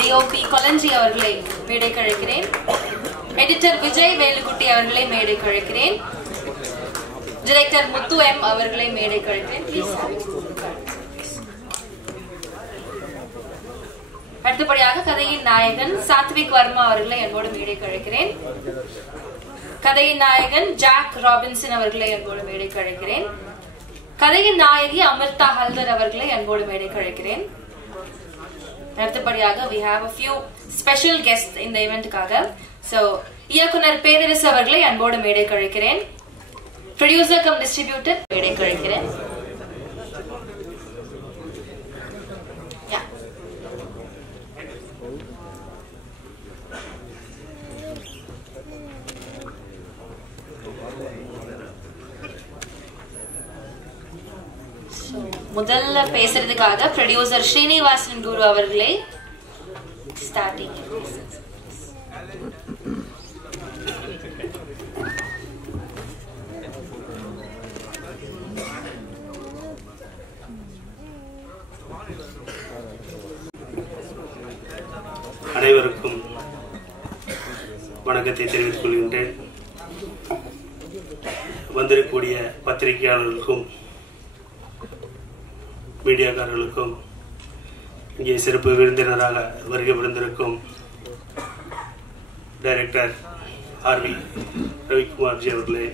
DOP Kolanji அவர்களை மேடைக்கு அழைக்கிறேன். எடிட்டர் விஜய் வேலுக்குட்டி அவர்களை மேடைக்கு அழைக்கிறேன். டைரக்டர் முத்து M அவர்களை மேடைக்கு அழைக்கிறேன். அடுத்தபடியாக கதையின் நாயகன் சாத்விக் வர்மா அவர்களை என்னோடு மேடைக்கு அழைக்கிறேன். கதையின் நாயகன் ஜாக் ராபின்சன் அவர்களை என்னோடு மேடைக்கு அழைக்கிறேன். கதையின் நாயகி அமிர்தா ஹல்தர் அவர்களை அன்போடு மேடைக்கு அழைக்கிறேன். அடுத்தபடியாக we have a few special guests இந்த ஈவென்ட்காக. So இயக்குனர் பேரரசு அவர்களை அன்போடு மேடைக்கு அழைக்கிறேன். ப்ரொடியூசர் கம் டிஸ்ட்ரிபியூட்டர் மேடைக்கு அழைக்கிறேன். முதல்ல பேசுறதுக்காக ப்ரொடியூசர் ஸ்ரீனிவாசன் குரு அவர்களை ஸ்டார்டிங். அனைவருக்கும் வணக்கத்தை தெரிவித்துக் கொள்கின்றேன். வந்திருக்கக்கூடிய பத்திரிகையாளர்களுக்கும் மீடியாக்காரர்களுக்கும் இங்கே சிறப்பு விருந்தினராக வருகை புரிந்திருக்கும் டைரக்டர் RV ரவிக்குமார்ஜி அவர்களே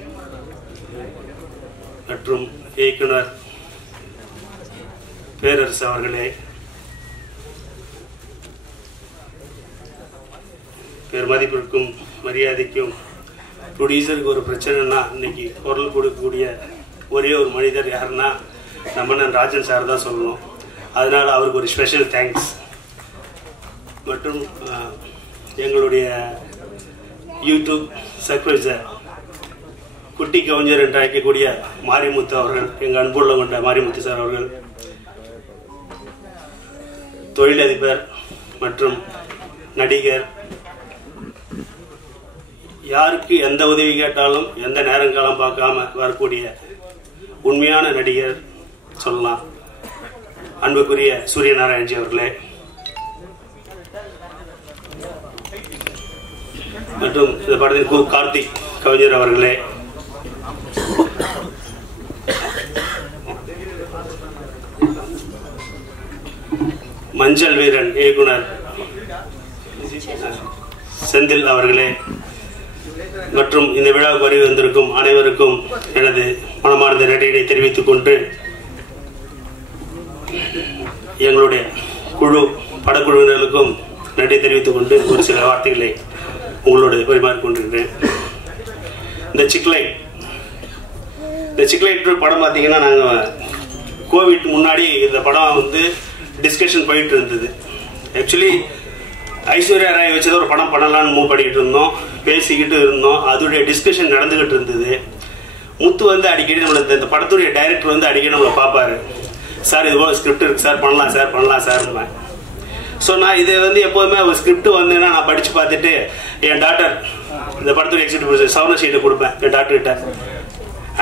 மற்றும் இயக்குனர் பேரரசு அவர்களே, பெருமதிப்பிற்கும் மரியாதைக்கும் ப்ரொடியூசருக்கு ஒரு பிரச்சனைனா இன்னைக்கு குரல் கொடுக்கக்கூடிய ஒரே ஒரு மனிதர் யாருன்னா நம்ம ராஜன் சார் தான் சொல்லணும். அதனால் அவருக்கு ஒரு ஸ்பெஷல் தேங்க்ஸ். மற்றும் எங்களுடைய யூடியூப் சப்ஸ்கிரைபர் குட்டி கவிஞர் என்று அழைக்கக்கூடிய மாரிமுத்து அவர்கள், எங்கள் அன்புள்ள கொண்ட மாரிமுத்து சார் அவர்கள், தொழிலதிபர் மற்றும் நடிகர், யாருக்கு எந்த உதவி கேட்டாலும் எந்த நேரங்காலம் பார்க்காம வரக்கூடிய உண்மையான நடிகர் சொல்லலாம், அன்புக்குரிய சூரியநாராயணஜி அவர்களே, மற்றும் இந்த படத்தின் கார்த்திக் கவிஞர் அவர்களே, மஞ்சள் வீரன் இயக்குனர் செந்தில் அவர்களே, மற்றும் இந்த விழாவுக்கு வருகை வந்திருக்கும் அனைவருக்கும் எனது மனமார்ந்த நன்றியை தெரிவித்துக் கொண்டு எங்களுடைய படக்குழுவினருக்கும் நன்றி தெரிவித்துக் கொண்டு ஒரு சில வார்த்தைகளை உங்களோடு பரிமாறிக்கொண்டிருக்கிறேன். இந்த சிக்லைட் படம் பார்த்தீங்கன்னா, நாங்கள் கோவிட் முன்னாடி இந்த படம் டிஸ்கஷன் போயிட்டு இருந்தது. ஆக்சுவலி ஐஸ்வர்யா ராய் வச்சதை ஒரு படம் பண்ணலான்னு மூவ் பண்ணிக்கிட்டு இருந்தோம், பேசிக்கிட்டு இருந்தோம். அதோடைய டிஸ்கஷன் நடந்துகிட்டு இருந்தது. முத்து அடிக்கடி நம்மளை இந்த படத்துடைய டைரக்டர் அடிக்கடி நம்மளை பார்ப்பாரு. சார் இது போல ஸ்கிரிப்ட் இருக்கு சார், பண்ணலாம் சார். ஸோ நான் இதை எப்போதுமே ஒரு ஸ்கிரிப்ட் நான் படிச்சு பார்த்துட்டு என் டாக்டர் இந்த படத்துடைய எக்ஸிக்யூட்டிவ் சவுனஷீட்டை கொடுப்பேன் என் டாக்டர்கிட்ட.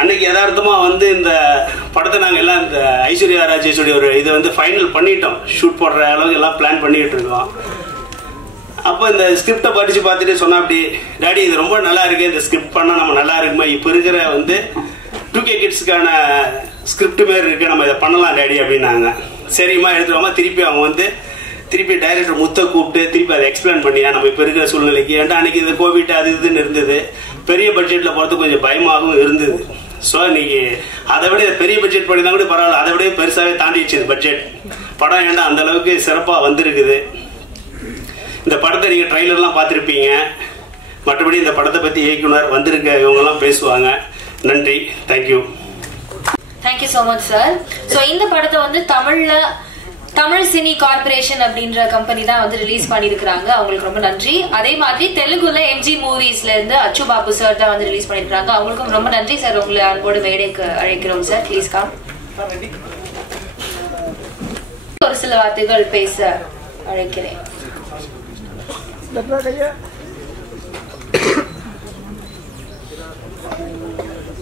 அன்னைக்கு யதார்த்தமா இந்த படத்தை நாங்கள் எல்லாம் இந்த ஐஸ்வர்யா ராஜேஷுடைய ஒரு இதை ஃபைனல் பண்ணிட்டோம். ஷூட் போடுற அளவுக்கு எல்லாம் பிளான் பண்ணிட்டு இருக்கோம். அப்போ இந்த ஸ்கிரிப்டை படிச்சு பார்த்துட்டு சொன்னா, அப்படி டாடி இது ரொம்ப நல்லா இருக்கு, இந்த ஸ்கிரிப்ட் பண்ணா நம்ம நல்லா இருக்குமா, இப்போ இருக்கிற 2K கிட்ஸ்க்கான ஸ்கிரிப்ட் மாரி இருக்கு, நம்ம இதை பண்ணலாம் டாடி அப்படின்னாங்க. சரிம்மா எடுத்துருவாமா. திருப்பி அவங்க திருப்பி டைரக்டர் முத்தை கூப்பிட்டு திருப்பி அதை எக்ஸ்பிளைன் பண்ணியா நம்ம இப்போ இருக்கிற சூழ்நிலைக்கு. ஏன்டா அன்னைக்கு இந்த கோவிட் அது இதுன்னு இருந்தது, பெரிய பட்ஜெட்ல போகிறது கொஞ்சம் பயமாகவும் இருந்தது. ஸோ இன்னைக்கு அதை விட பெரிய பட்ஜெட் பண்ணிதான் கூட பரவாயில்ல, அதை விட பெருசாகவே தாண்டிடுச்சு பட்ஜெட். படம் ஏன்டா அந்த அளவுக்கு சிறப்பாக வந்திருக்குது. இந்த படத்தை நீங்கள் ட்ரைலர்லாம் பார்த்துருப்பீங்க. மற்றபடி இந்த படத்தை பற்றி இயக்குனர் வந்திருக்க இவங்கெல்லாம் பேசுவாங்க. நன்றி, thank you. Thank you so much sir. So இந்த படத்தை தமிழ் சினி கார்பரேஷன் அப்படின்ற கம்பெனி தான் ரிலீஸ் பண்ணிருக்காங்க. அவங்களுக்கு ரொம்ப நன்றி. அதே மாதிரி தெலுங்குல MG மூவிஸ்ல இருந்து அச்சு பாபு சார் தான் ரிலீஸ் பண்ணிருக்காங்க. அவங்களுக்கும் ரொம்ப நன்றி சார். உங்களை அன்போடு மேடைக்கு அழைக்கிறோம் சார். Please come. ஒரு சில வார்த்தைகள் பேச அழைக்கிறேன்.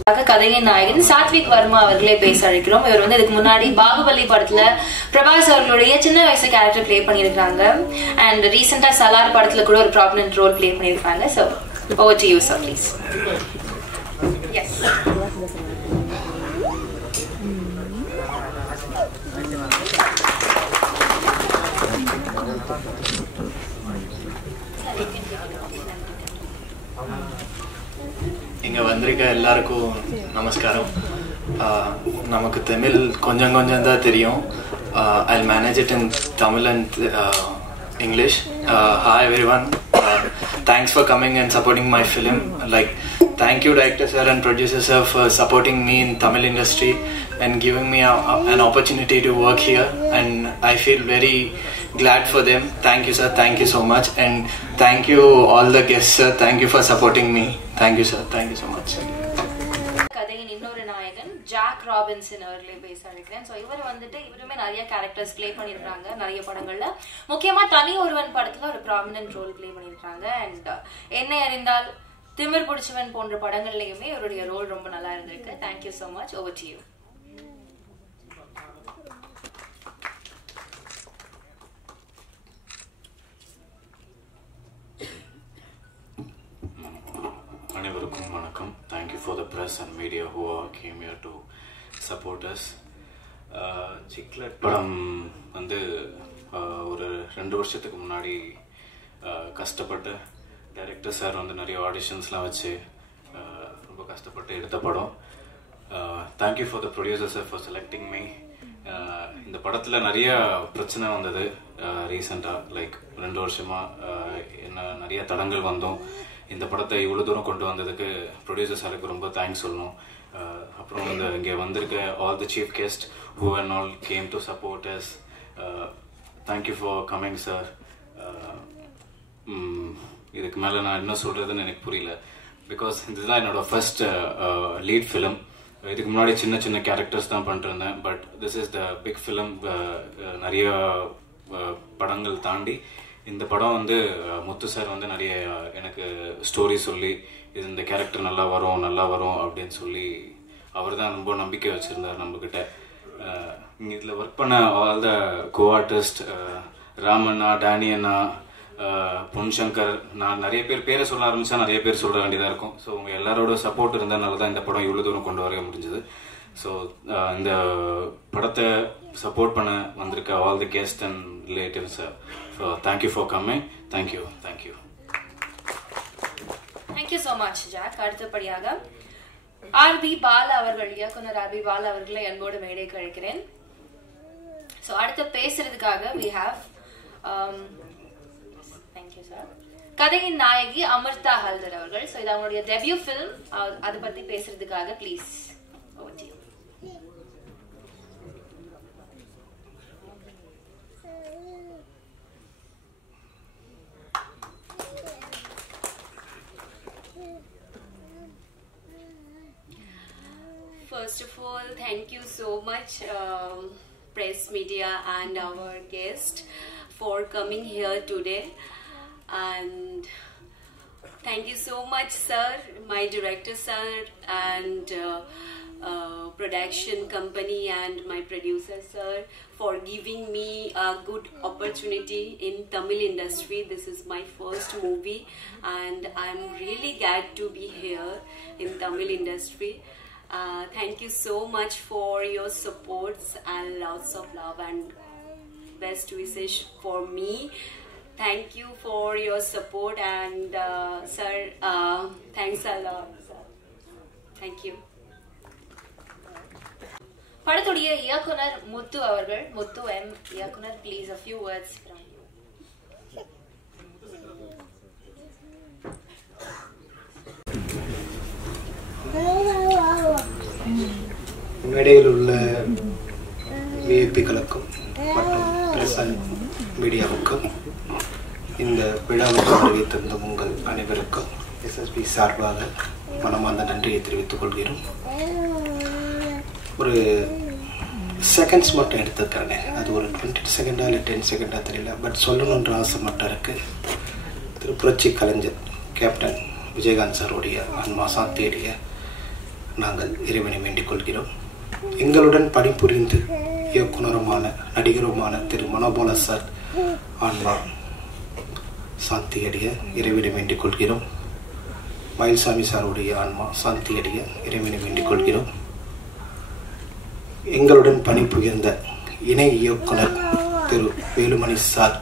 கதையின் நாயகன் சாத்விக் வர்மா அவர்களே பேச அழைக்கிறோம். இவர் வந்து இதுக்கு முன்னாடி பாகுபலி படத்துல பிரபாஸ் அவர்களுடைய சின்ன வயசு கேரக்டர் பிளே பண்ணிருக்காங்க. அண்ட் ரீசெண்டா சலார் படத்துல கூட ஒரு ப்ராமினன்ட் ரோல் பிளே பண்ணிருக்காங்க. So over to you sir, please. Yes. இங்கே வந்திருக்க எல்லாருக்கும் நமஸ்காரம். நமக்கு தமிழ் கொஞ்சம் கொஞ்சம் தான் தெரியும். I'll manage it in Tamil and English. Hi everyone. Thanks for coming and supporting my film. Like, thank you director sir and producer sir for supporting me in Tamil industry and giving me an opportunity to work here, and I feel very glad for them. Thank you sir, thank you so much, and thank you all the guests sir, thank you for supporting me. Thank you sir, thank you so much. கதையின் இன்னொரு நாயகன் jack Robinson அவர்களே பேச அழைக்கிறேன். So இவர் வந்துட்டு இவருமே நிறைய characters play பண்ணியிருக்காங்க நிறைய படங்கள்ல. முக்கியமா தனி ஒருவன் படத்துல ஒரு ப்ராமினன்ட் ரோல் பிளே பண்ணியிருக்காங்க. அண்ட் என்னை அறிந்தால், திமிர் பிடிச்சவன் போன்ற படங்கள்லயுமே இவருடைய ரோல் ரொம்ப நல்லா இருந்திருக்கு. Thank you so much. Over to you. அனைவருக்கும் வணக்கம். Thank you for the press and media who came here to support us. Cichlid படம் வந்து ஒரு 2 வருஷத்துக்கு முன்னாடி கஷ்டப்பட்டு டைரக்டர் சார் வந்து நிறைய ஆடிஷன்ஸ்லாம் வச்சு ரொம்ப கஷ்டப்பட்டு எடுத்த படம். Thank you for the producer sir for selecting me. இந்த படத்தில் நிறைய பிரச்சனை வந்தது ரீசெண்டாக, லைக் 2 வருஷமாக என்ன நிறைய தடங்கள் வந்தோம். இந்த படத்தை இவ்வளோ தூரம் கொண்டு வந்ததுக்கு ப்ரொடியூசர் சாருக்கு ரொம்ப தேங்க்ஸ் சொல்லணும். அப்புறம் இங்கே வந்திருக்க all the chief guest who and all came to support us. Thank you for coming sir. இதுக்கு மேலே நான் என்ன சொல்கிறதுன்னு எனக்கு புரியல. பிகாஸ் இதுதான் என்னோட ஃபர்ஸ்ட் லீட் ஃபிலிம். இதுக்கு முன்னாடி சின்ன சின்ன கேரக்டர்ஸ் தான் பண்ணிருந்தேன். But this is the big film. நிறைய படங்கள் தாண்டி இந்த படம் வந்து முத்து சார் வந்து நிறைய எனக்கு ஸ்டோரி சொல்லி இது இந்த கேரக்டர் நல்லா வரும் அப்படின்னு சொல்லி அவர் தான் ரொம்ப நம்பிக்கை வச்சுருந்தார் நம்மக்கிட்ட. இதில் ஒர்க் பண்ண all the co artist Ramanna, Danny அண்ணா, பொன்சங்கர், நான் நிறைய பேரை சொல்ல ஆரம்பித்தா நிறைய பேர் சொல்ல வேண்டியதாக இருக்கும். ஸோ உங்கள் எல்லாரோட சப்போர்ட் இருந்ததுனால தான் இந்த படம் இவ்வளோ தூரம் கொண்டு வர முடிஞ்சது. ஸோ இந்த படத்தை சப்போர்ட் பண்ண வந்திருக்க all the guest and relatives, so thank you for coming. Thank you. Thank you so much Jack. அடுத்தபடியாக ஆர்பி பாலா அவர்கள், இயக்குனர் ஆர்பி பாலா அவர்களை அன்போடு மேடைக்கு அழைக்கிறேன். ஸோ அடுத்து பேசுறதுக்காக we have தேங்க்யூ சார், கதையின் நாயகி அமிர்தா ஹல்தர் அவர்கள். ஸோ இது அவங்களுடைய டெபியூ ஃபிலிம். அதை பத்தி பேசுறதுக்காக please over to you. First of all, thank you so much press media and our guest for coming here today, and thank you so much sir, my director sir, and production company and my producer sir for giving me a good opportunity in Tamil industry. This is my first movie and I'm really glad to be here in Tamil industry. Thank you so much for your supports and lots of love and best wishes for me. Thank you for your support and sir, thanks a lot sir. Thank you. படத்துடைய இயக்குனர் முத்து அவர்கள், முத்து M இயக்குனர், please a few words from you. மேடையில் உள்ள விஐபிக்களுக்கும் மற்றும் press மீடியாவுக்கும் இந்த விழாவுக்கு வருகை தந்த உங்கள் அனைவருக்கும் எஸ்எஸ்பி சார்பாக மனமார்ந்த நன்றியை தெரிவித்துக் கொள்கிறோம். ஒரு செகண்ட்ஸ் மட்டும் எடுத்துக்கிறேன், அது ஒரு 20 செகண்டா இல்லை 10 செகண்டா தெரியல, பட் சொல்லணுன்ற ஆசை மட்டும் இருக்கு. புரட்சி கலைஞர் கேப்டன் விஜயகாந்த் சாருடைய ஆன்மா சாந்தேரிய நாங்கள் இறைவனை வேண்டிக் கொள்கிறோம். எங்களுடன் பணிபுரிந்து இயக்குனருமான நடிகருமான திரு மனோபால சார் ஆன்மா சாந்தி அடைய இறைவனை வேண்டிக் கொள்கிறோம். மயில்சாமி சாருடைய ஆன்மா சாந்தி அடைய இறைவனை வேண்டிக் கொள்கிறோம். எங்களுடன் பணிபுரிந்த இணை இயக்குனர் திரு வேலுமணி சார்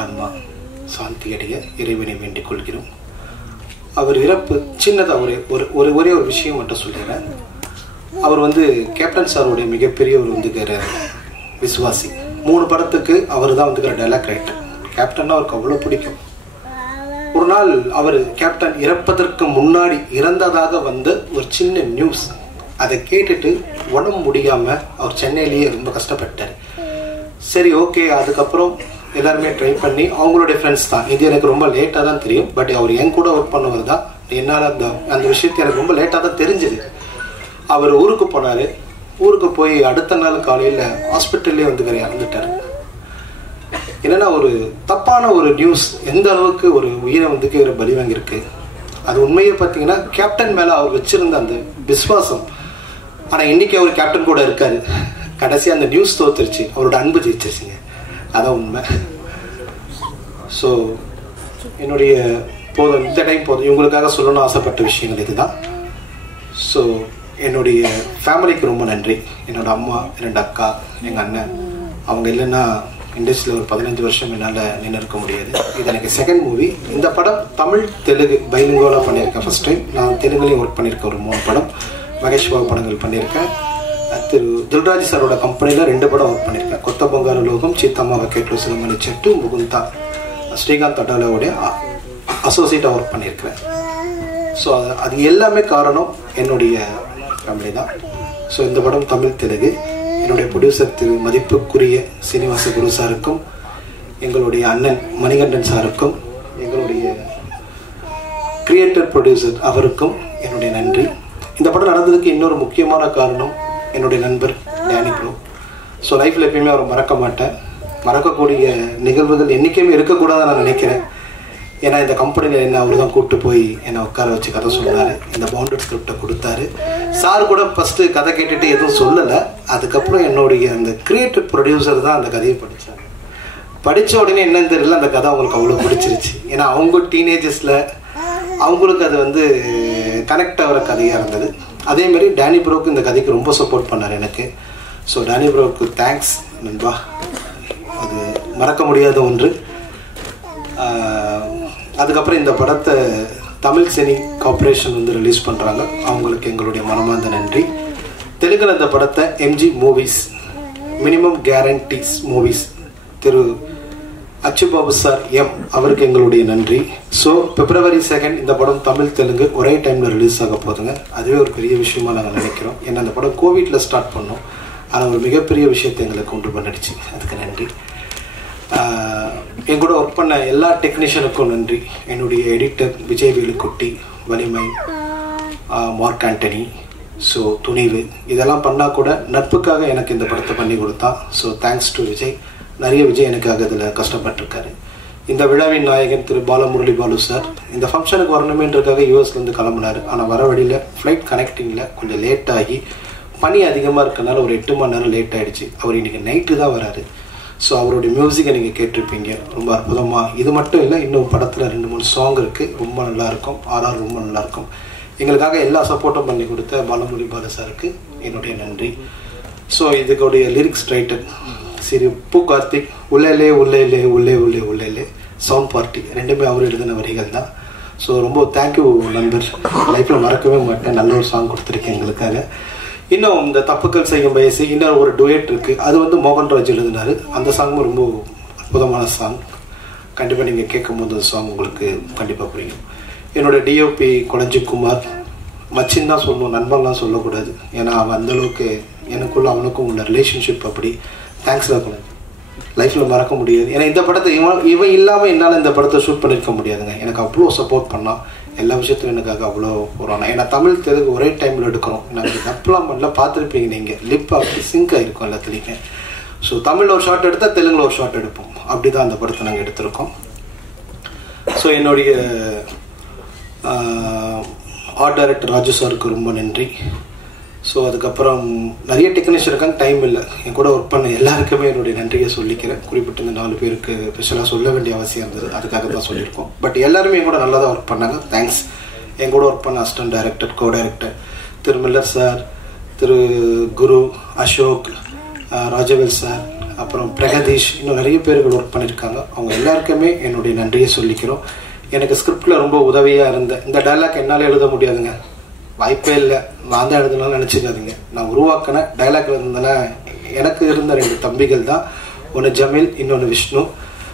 ஆன்மா சாந்தி அடைய இறைவனை வேண்டிக் கொள்கிறோம். அவர் இறப்பு சின்னதாக ஒரே ஒரு விஷயம் மட்டும் சொல்லிடுறேன். அவர் கேப்டன் சாருடைய மிகப்பெரிய ஒரு விசுவாசி. 3 படத்துக்கு அவர் தான் டைலாக் ரைட்டர். கேப்டன் அவருக்கு அவ்வளோ பிடிக்கும். ஒரு நாள் அவர் கேப்டன் இறப்பதற்கு முன்னாடி இறந்ததாக வந்த ஒரு சின்ன நியூஸ், அதை கேட்டுட்டு உடம்பு முடியாமல் அவர் சென்னையிலேயே ரொம்ப கஷ்டப்பட்டார். சரி, ஓகே. அதுக்கப்புறம் எல்லாருமே ட்ரை பண்ணி அவங்களுடைய ஃப்ரெண்ட்ஸ் தான். இது எனக்கு ரொம்ப லேட்டாக தான் தெரியும். பட் அவர் என் கூட ஒர்க் பண்ணவர் தான். என்னால் அந்த விஷயத்தை எனக்கு ரொம்ப லேட்டாக தான் தெரிஞ்சுது. அவர் ஊருக்கு போனார். ஊருக்கு போய் அடுத்த நாள் காலையில் ஹாஸ்பிட்டல்லே இறந்துட்டார். என்னன்னா, ஒரு தப்பான ஒரு நியூஸ் எந்த அளவுக்கு ஒரு உயிரை பலி வாங்கியிருக்கு. அது உண்மையை பார்த்தீங்கன்னா கேப்டன் மேலே அவர் வச்சிருந்த அந்த விசுவாசம். ஆனால் இன்னைக்கு அவர் கேப்டன் கூட இருக்காரு. கடைசி அந்த நியூஸ் தோத்துருச்சு, அவரோட அன்பு ஜெயிச்சிருச்சுங்க. அதான் உண்மை. ஸோ என்னுடைய இந்த டைம் போதும் இவங்களுக்காக சொல்லணும்னு ஆசைப்பட்ட விஷயங்கள் இதுதான். ஸோ என்னுடைய ஃபேமிலிக்கு ரொம்ப நன்றி. என்னோட அம்மா, 2 அக்கா, எங்கள் அண்ணன், அவங்க இல்லைன்னா இண்டஸ்ட்ரியில் ஒரு 15 வருஷம் என்னால் நின்று இருக்க முடியாது. இது எனக்கு செகண்ட் மூவி. இந்த படம் தமிழ் தெலுங்கு பைலிங்குவலாக பண்ணியிருக்கேன். ஃபர்ஸ்ட் டைம் நான் தெலுங்குலேயும் ஒர்க் பண்ணியிருக்கேன். ஒரு 3 படம் மகேஷ் பாபு படங்கள் பண்ணியிருக்கேன். திரு தில்ராஜ் சாரோட கம்பெனியில் 2 படம் ஒர்க் பண்ணியிருக்கேன். கொத்த பொங்கார லோகம், சீத்தம்மா வக்கேட்லு சிலமணி செட்டு, முகுந்தா, ஸ்ரீகாந்த் அடாலாவுடைய அசோசியேட்டாக ஒர்க் பண்ணியிருக்கிறேன். ஸோ அது எல்லாமே காரணம் என்னுடைய ஃபேமிலி தான். ஸோ இந்த படம் தமிழ் தெலுங்கு. என்னுடைய ப்ரொடியூசர் திரு மதிப்புக்குரிய சீனிவாச குரு சாருக்கும், எங்களுடைய அண்ணன் மணிகண்டன் சாருக்கும், எங்களுடைய கிரியேட்டர் ப்ரொடியூசர் அவருக்கும் என்னுடைய நன்றி. இந்த படம் நடந்ததுக்கு இன்னொரு முக்கியமான காரணம் என்னுடைய நண்பர் டேனி ப்ரோ. ஸோ லைஃப்பில் எப்பயுமே அவரை மறக்க மாட்டேன். மறக்கக்கூடிய நிகழ்வுகள் என்றைக்குமே இருக்கக்கூடாதுன்னு நான் நினைக்கிறேன். ஏன்னா இந்த கம்பெனியில் என்ன அவர் தான் கூப்பிட்டு போய் என்னை உட்கார வச்சு கதை சொன்னார். இந்த பவுண்டட் ஸ்கிரிப்டை கொடுத்தாரு. சார் கூட ஃபஸ்ட்டு கதை கேட்டுட்டு எதுவும் சொல்லலை. அதுக்கப்புறம் என்னுடைய அந்த கிரியேட்டிவ் ப்ரொடியூசர் தான் அந்த கதையை படித்தாங்க. படித்த உடனே என்னன்னு தெரியல, அந்த கதை அவங்களுக்கு அவ்வளோ பிடிச்சிருச்சு. ஏன்னா அவங்க டீனேஜஸில் அவங்களுக்கு அது கனெக்ட் ஆகிற கதையாக இருந்தது. அதேமாரி டேனி ப்ரோவுக்கு இந்த கதைக்கு ரொம்ப சப்போர்ட் பண்ணார் எனக்கு. ஸோ டேனி ப்ரோவுக்கு தேங்க்ஸ் நண்பா. அது மறக்க முடியாத ஒன்று. அதுக்கப்புறம் இந்த படத்தை தமிழ் சினி கார்பரேஷன் ரிலீஸ் பண்ணுறாங்க. அவங்களுக்கு எங்களுடைய மனமார்ந்த நன்றி. தெலுங்குல இந்த படத்தை MG movies, minimum guarantees movies, Thiru Achubabu sir அவருக்கு எங்களுடைய நன்றி. ஸோ February 2 இந்த படம் தமிழ் தெலுங்கு ஒரே டைமில் ரிலீஸ் ஆக போதுங்க. அதுவே ஒரு பெரிய விஷயமா நாங்கள் நினைக்கிறோம். ஏன்னா அந்த படம் கோவிட்ல ஸ்டார்ட் பண்ணோம். ஆனால் ஒரு மிகப்பெரிய விஷயத்தை எங்களை கொண்டு பண்ணிடுச்சு. அதுக்கு நன்றி. என் கூட ஒர்க் பண்ண எல்லா டெக்னீஷியனுக்கும் நன்றி. என்னுடைய எடிட்டர் விஜய் வேலுக்குட்டி, வலிமை, மார்க் ஆண்டனி, ஸோ துணிவு, இதெல்லாம் பண்ணால் கூட நட்புக்காக எனக்கு இந்த படத்தை பண்ணி கொடுத்தான். So thanks to Vijay. நிறைய விஜய் எனக்காக இதில் கஷ்டப்பட்டிருக்காரு. இந்த விழாவின் நாயகன் திரு பாலமுரளி பாலு சார் இந்த ஃபங்க்ஷனுக்கு வரணுமேன்றதுக்காக யூஎஸ்லேருந்து கிளம்புனார். ஆனால் வர வழியில் ஃப்ளைட் கனெக்டிங்கில் கொஞ்சம் லேட் ஆகி பனி அதிகமாக இருக்கனால ஒரு 8 மணி நேரம் லேட் ஆகிடுச்சு. அவர் இன்றைக்கி நைட்டு தான் வராரு. ஸோ அவருடைய மியூசிக்கை நீங்கள் கேட்டிருப்பீங்க. ரொம்ப அற்புதமாக. இது மட்டும் இல்லை, இன்னும் படத்தில் 2-3 சாங் இருக்குது. ரொம்ப நல்லாயிருக்கும். ஆர்ஆர் ரொம்ப நல்லாயிருக்கும். எங்களுக்காக எல்லா சப்போர்ட்டும் பண்ணி கொடுத்த பாலமுரளி பாலு சாருக்கு என்னுடைய நன்றி. ஸோ இதுக்குடைய லிரிக்ஸ் ரைட்டர் சரி பூ கார்த்திக், உள்ளே உள்ளே உள்ளே உள்ளே உள்ளே சவுண்ட் பார்ட்டி, 2மே அவர் எழுதின வரிகள் தான். ஸோ ரொம்ப தேங்க்யூ நண்பர். லைஃப்பில் மறக்கவே மாட்டேன். நல்ல ஒரு சாங் கொடுத்துருக்கேன் எங்களுக்காக. இன்னும் இந்த தப்புக்கள் செய்யும் வயசு இன்னொரு ஒரு டுயட் இருக்குது. அது மோகன்ராஜ் எழுதினார். அந்த சாங்கும் ரொம்ப அற்புதமான சாங். கண்டிப்பாக நீங்கள் கேட்கும் போது அந்த சாங் உங்களுக்கு கண்டிப்பாக புரியும். என்னோடய டிஓபி குளஞ்சிக்குமார், மச்சின் தான் சொல்லணும், நண்பன்லாம் சொல்லக்கூடாது. ஏன்னா அவன் அந்தளவுக்கு எனக்குள்ள அவனுக்கும் உள்ள ரிலேஷன்ஷிப் அப்படி. தேங்க்ஸ் தான் குளஞ்சி. லைஃப்பில் மறக்க முடியாது. ஏன்னா இந்த படத்தை இவன் இல்லாமல் என்னால் இந்த படத்தை ஷூட் பண்ணியிருக்க முடியாதுங்க. எனக்கு அவ்வளோ சப்போர்ட் பண்ணான். எல்லா விஷயத்துலையும் எனக்காக அவ்வளோ போகிறான். ஏன்னா தமிழ் தெலுங்கு ஒரே டைமில் எடுக்கிறோம். நாங்கள் தப்புலாம் பண்ணல, பார்த்துருப்பீங்க நீங்கள். லிப் அப்படி சிங்க் ஆகிருக்கும் எல்லாத்துலேயுமே. ஸோ தமிழில் ஒரு ஷார்ட் எடுத்தால் தெலுங்கில் ஒரு ஷார்ட் எடுப்போம். அப்படி தான் அந்த படத்தை நாங்கள் எடுத்திருக்கோம். ஸோ என்னுடைய ஆர்ட் டைரக்டர் ராஜு சாருக்கு ரொம்ப நன்றி. ஸோ அதுக்கப்புறம் நிறைய டெக்னீஷியன் இருக்காங்க, டைம் இல்லை. என் கூட ஒர்க் பண்ண எல்லாருக்குமே என்னுடைய நன்றியை சொல்லிக்கிறேன். குறிப்பிட்ட இந்த 4 பேருக்கு ஸ்பெஷலாக சொல்ல வேண்டிய அவசியம் இருந்தது, அதுக்காக தான் சொல்லியிருக்கோம். பட் எல்லாருமே என் கூட நல்லா தான் ஒர்க் பண்ணாங்க, தேங்க்ஸ். என் கூட ஒர்க் பண்ண அசிஸ்டன்ட் டைரக்டர், கோ டைரக்டர் திரு மில்லர் சார், திரு குரு, அசோக், ராஜவேல் சார், அப்புறம் பிரகதீஷ், இன்னும் நிறைய பேர்கள் ஒர்க் பண்ணியிருக்காங்க. அவங்க எல்லாருக்குமே என்னுடைய நன்றியை சொல்லிக்கிறோம். எனக்கு ஸ்கிரிப்டில் ரொம்ப உதவியாக இருந்தேன். இந்த டைலாக் என்னால் எழுத முடியாதுங்க, வாய்ப்பே இல்லை, நான் தான் எழுதணும்னு நினச்சிக்காதீங்க. நான் உருவாக்கின டைலாக் இருந்ததுன்னா எனக்கு இருந்த 2 தம்பிகள் தான், ஒன்று ஜமீல், இன்னொன்று விஷ்ணு.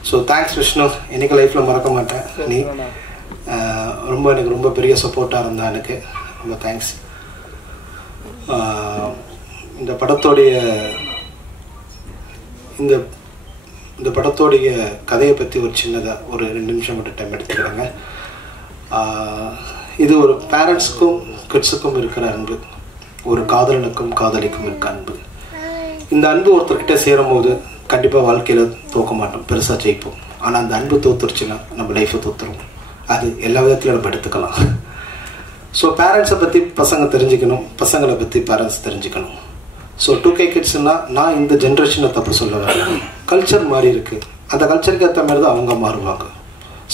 ஸோ தேங்க்ஸ் விஷ்ணு, எனக்கு லைஃப்பில் மறக்க மாட்டேன். நீ எனக்கு ரொம்ப பெரிய சப்போர்ட்டாக இருந்தா, எனக்கு ரொம்ப தேங்க்ஸ். இந்த படத்தோடைய கதையை பற்றி ஒரு சின்னதாக ஒரு 2 நிமிஷம் மட்டும் டைம் எடுத்துக்கிறாங்க. இது ஒரு பேரண்ட்ஸுக்கும் கிட்ஸுக்கும் இருக்கிற அன்பு, ஒரு காதலனுக்கும் காதலிக்கும் இருக்க அன்பு. இந்த அன்பு ஒருத்தர்கிட்ட சேரும் போது கண்டிப்பாக வாழ்க்கையில் தோக்க மாட்டோம், பெருசாக ஜெயிப்போம். ஆனால் அந்த அன்பு தோத்துருச்சுன்னா நம்ம லைஃப்பை தோற்றுருவோம். அது எல்லா விதத்துலையும் நம்ம எடுத்துக்கலாம். ஸோ பேரண்ட்ஸை பற்றி பசங்க தெரிஞ்சுக்கணும், பசங்களை பற்றி பேரண்ட்ஸ் தெரிஞ்சுக்கணும். ஸோ 2K கிட்ஸ்னால் நான் இந்த ஜென்ரேஷனை தப்பு சொல்ல வரேன். கல்ச்சர் மாறி இருக்குது, அந்த கல்ச்சருக்கு ஏற்ற மாதிரி தான் அவங்க மாறுவாங்க.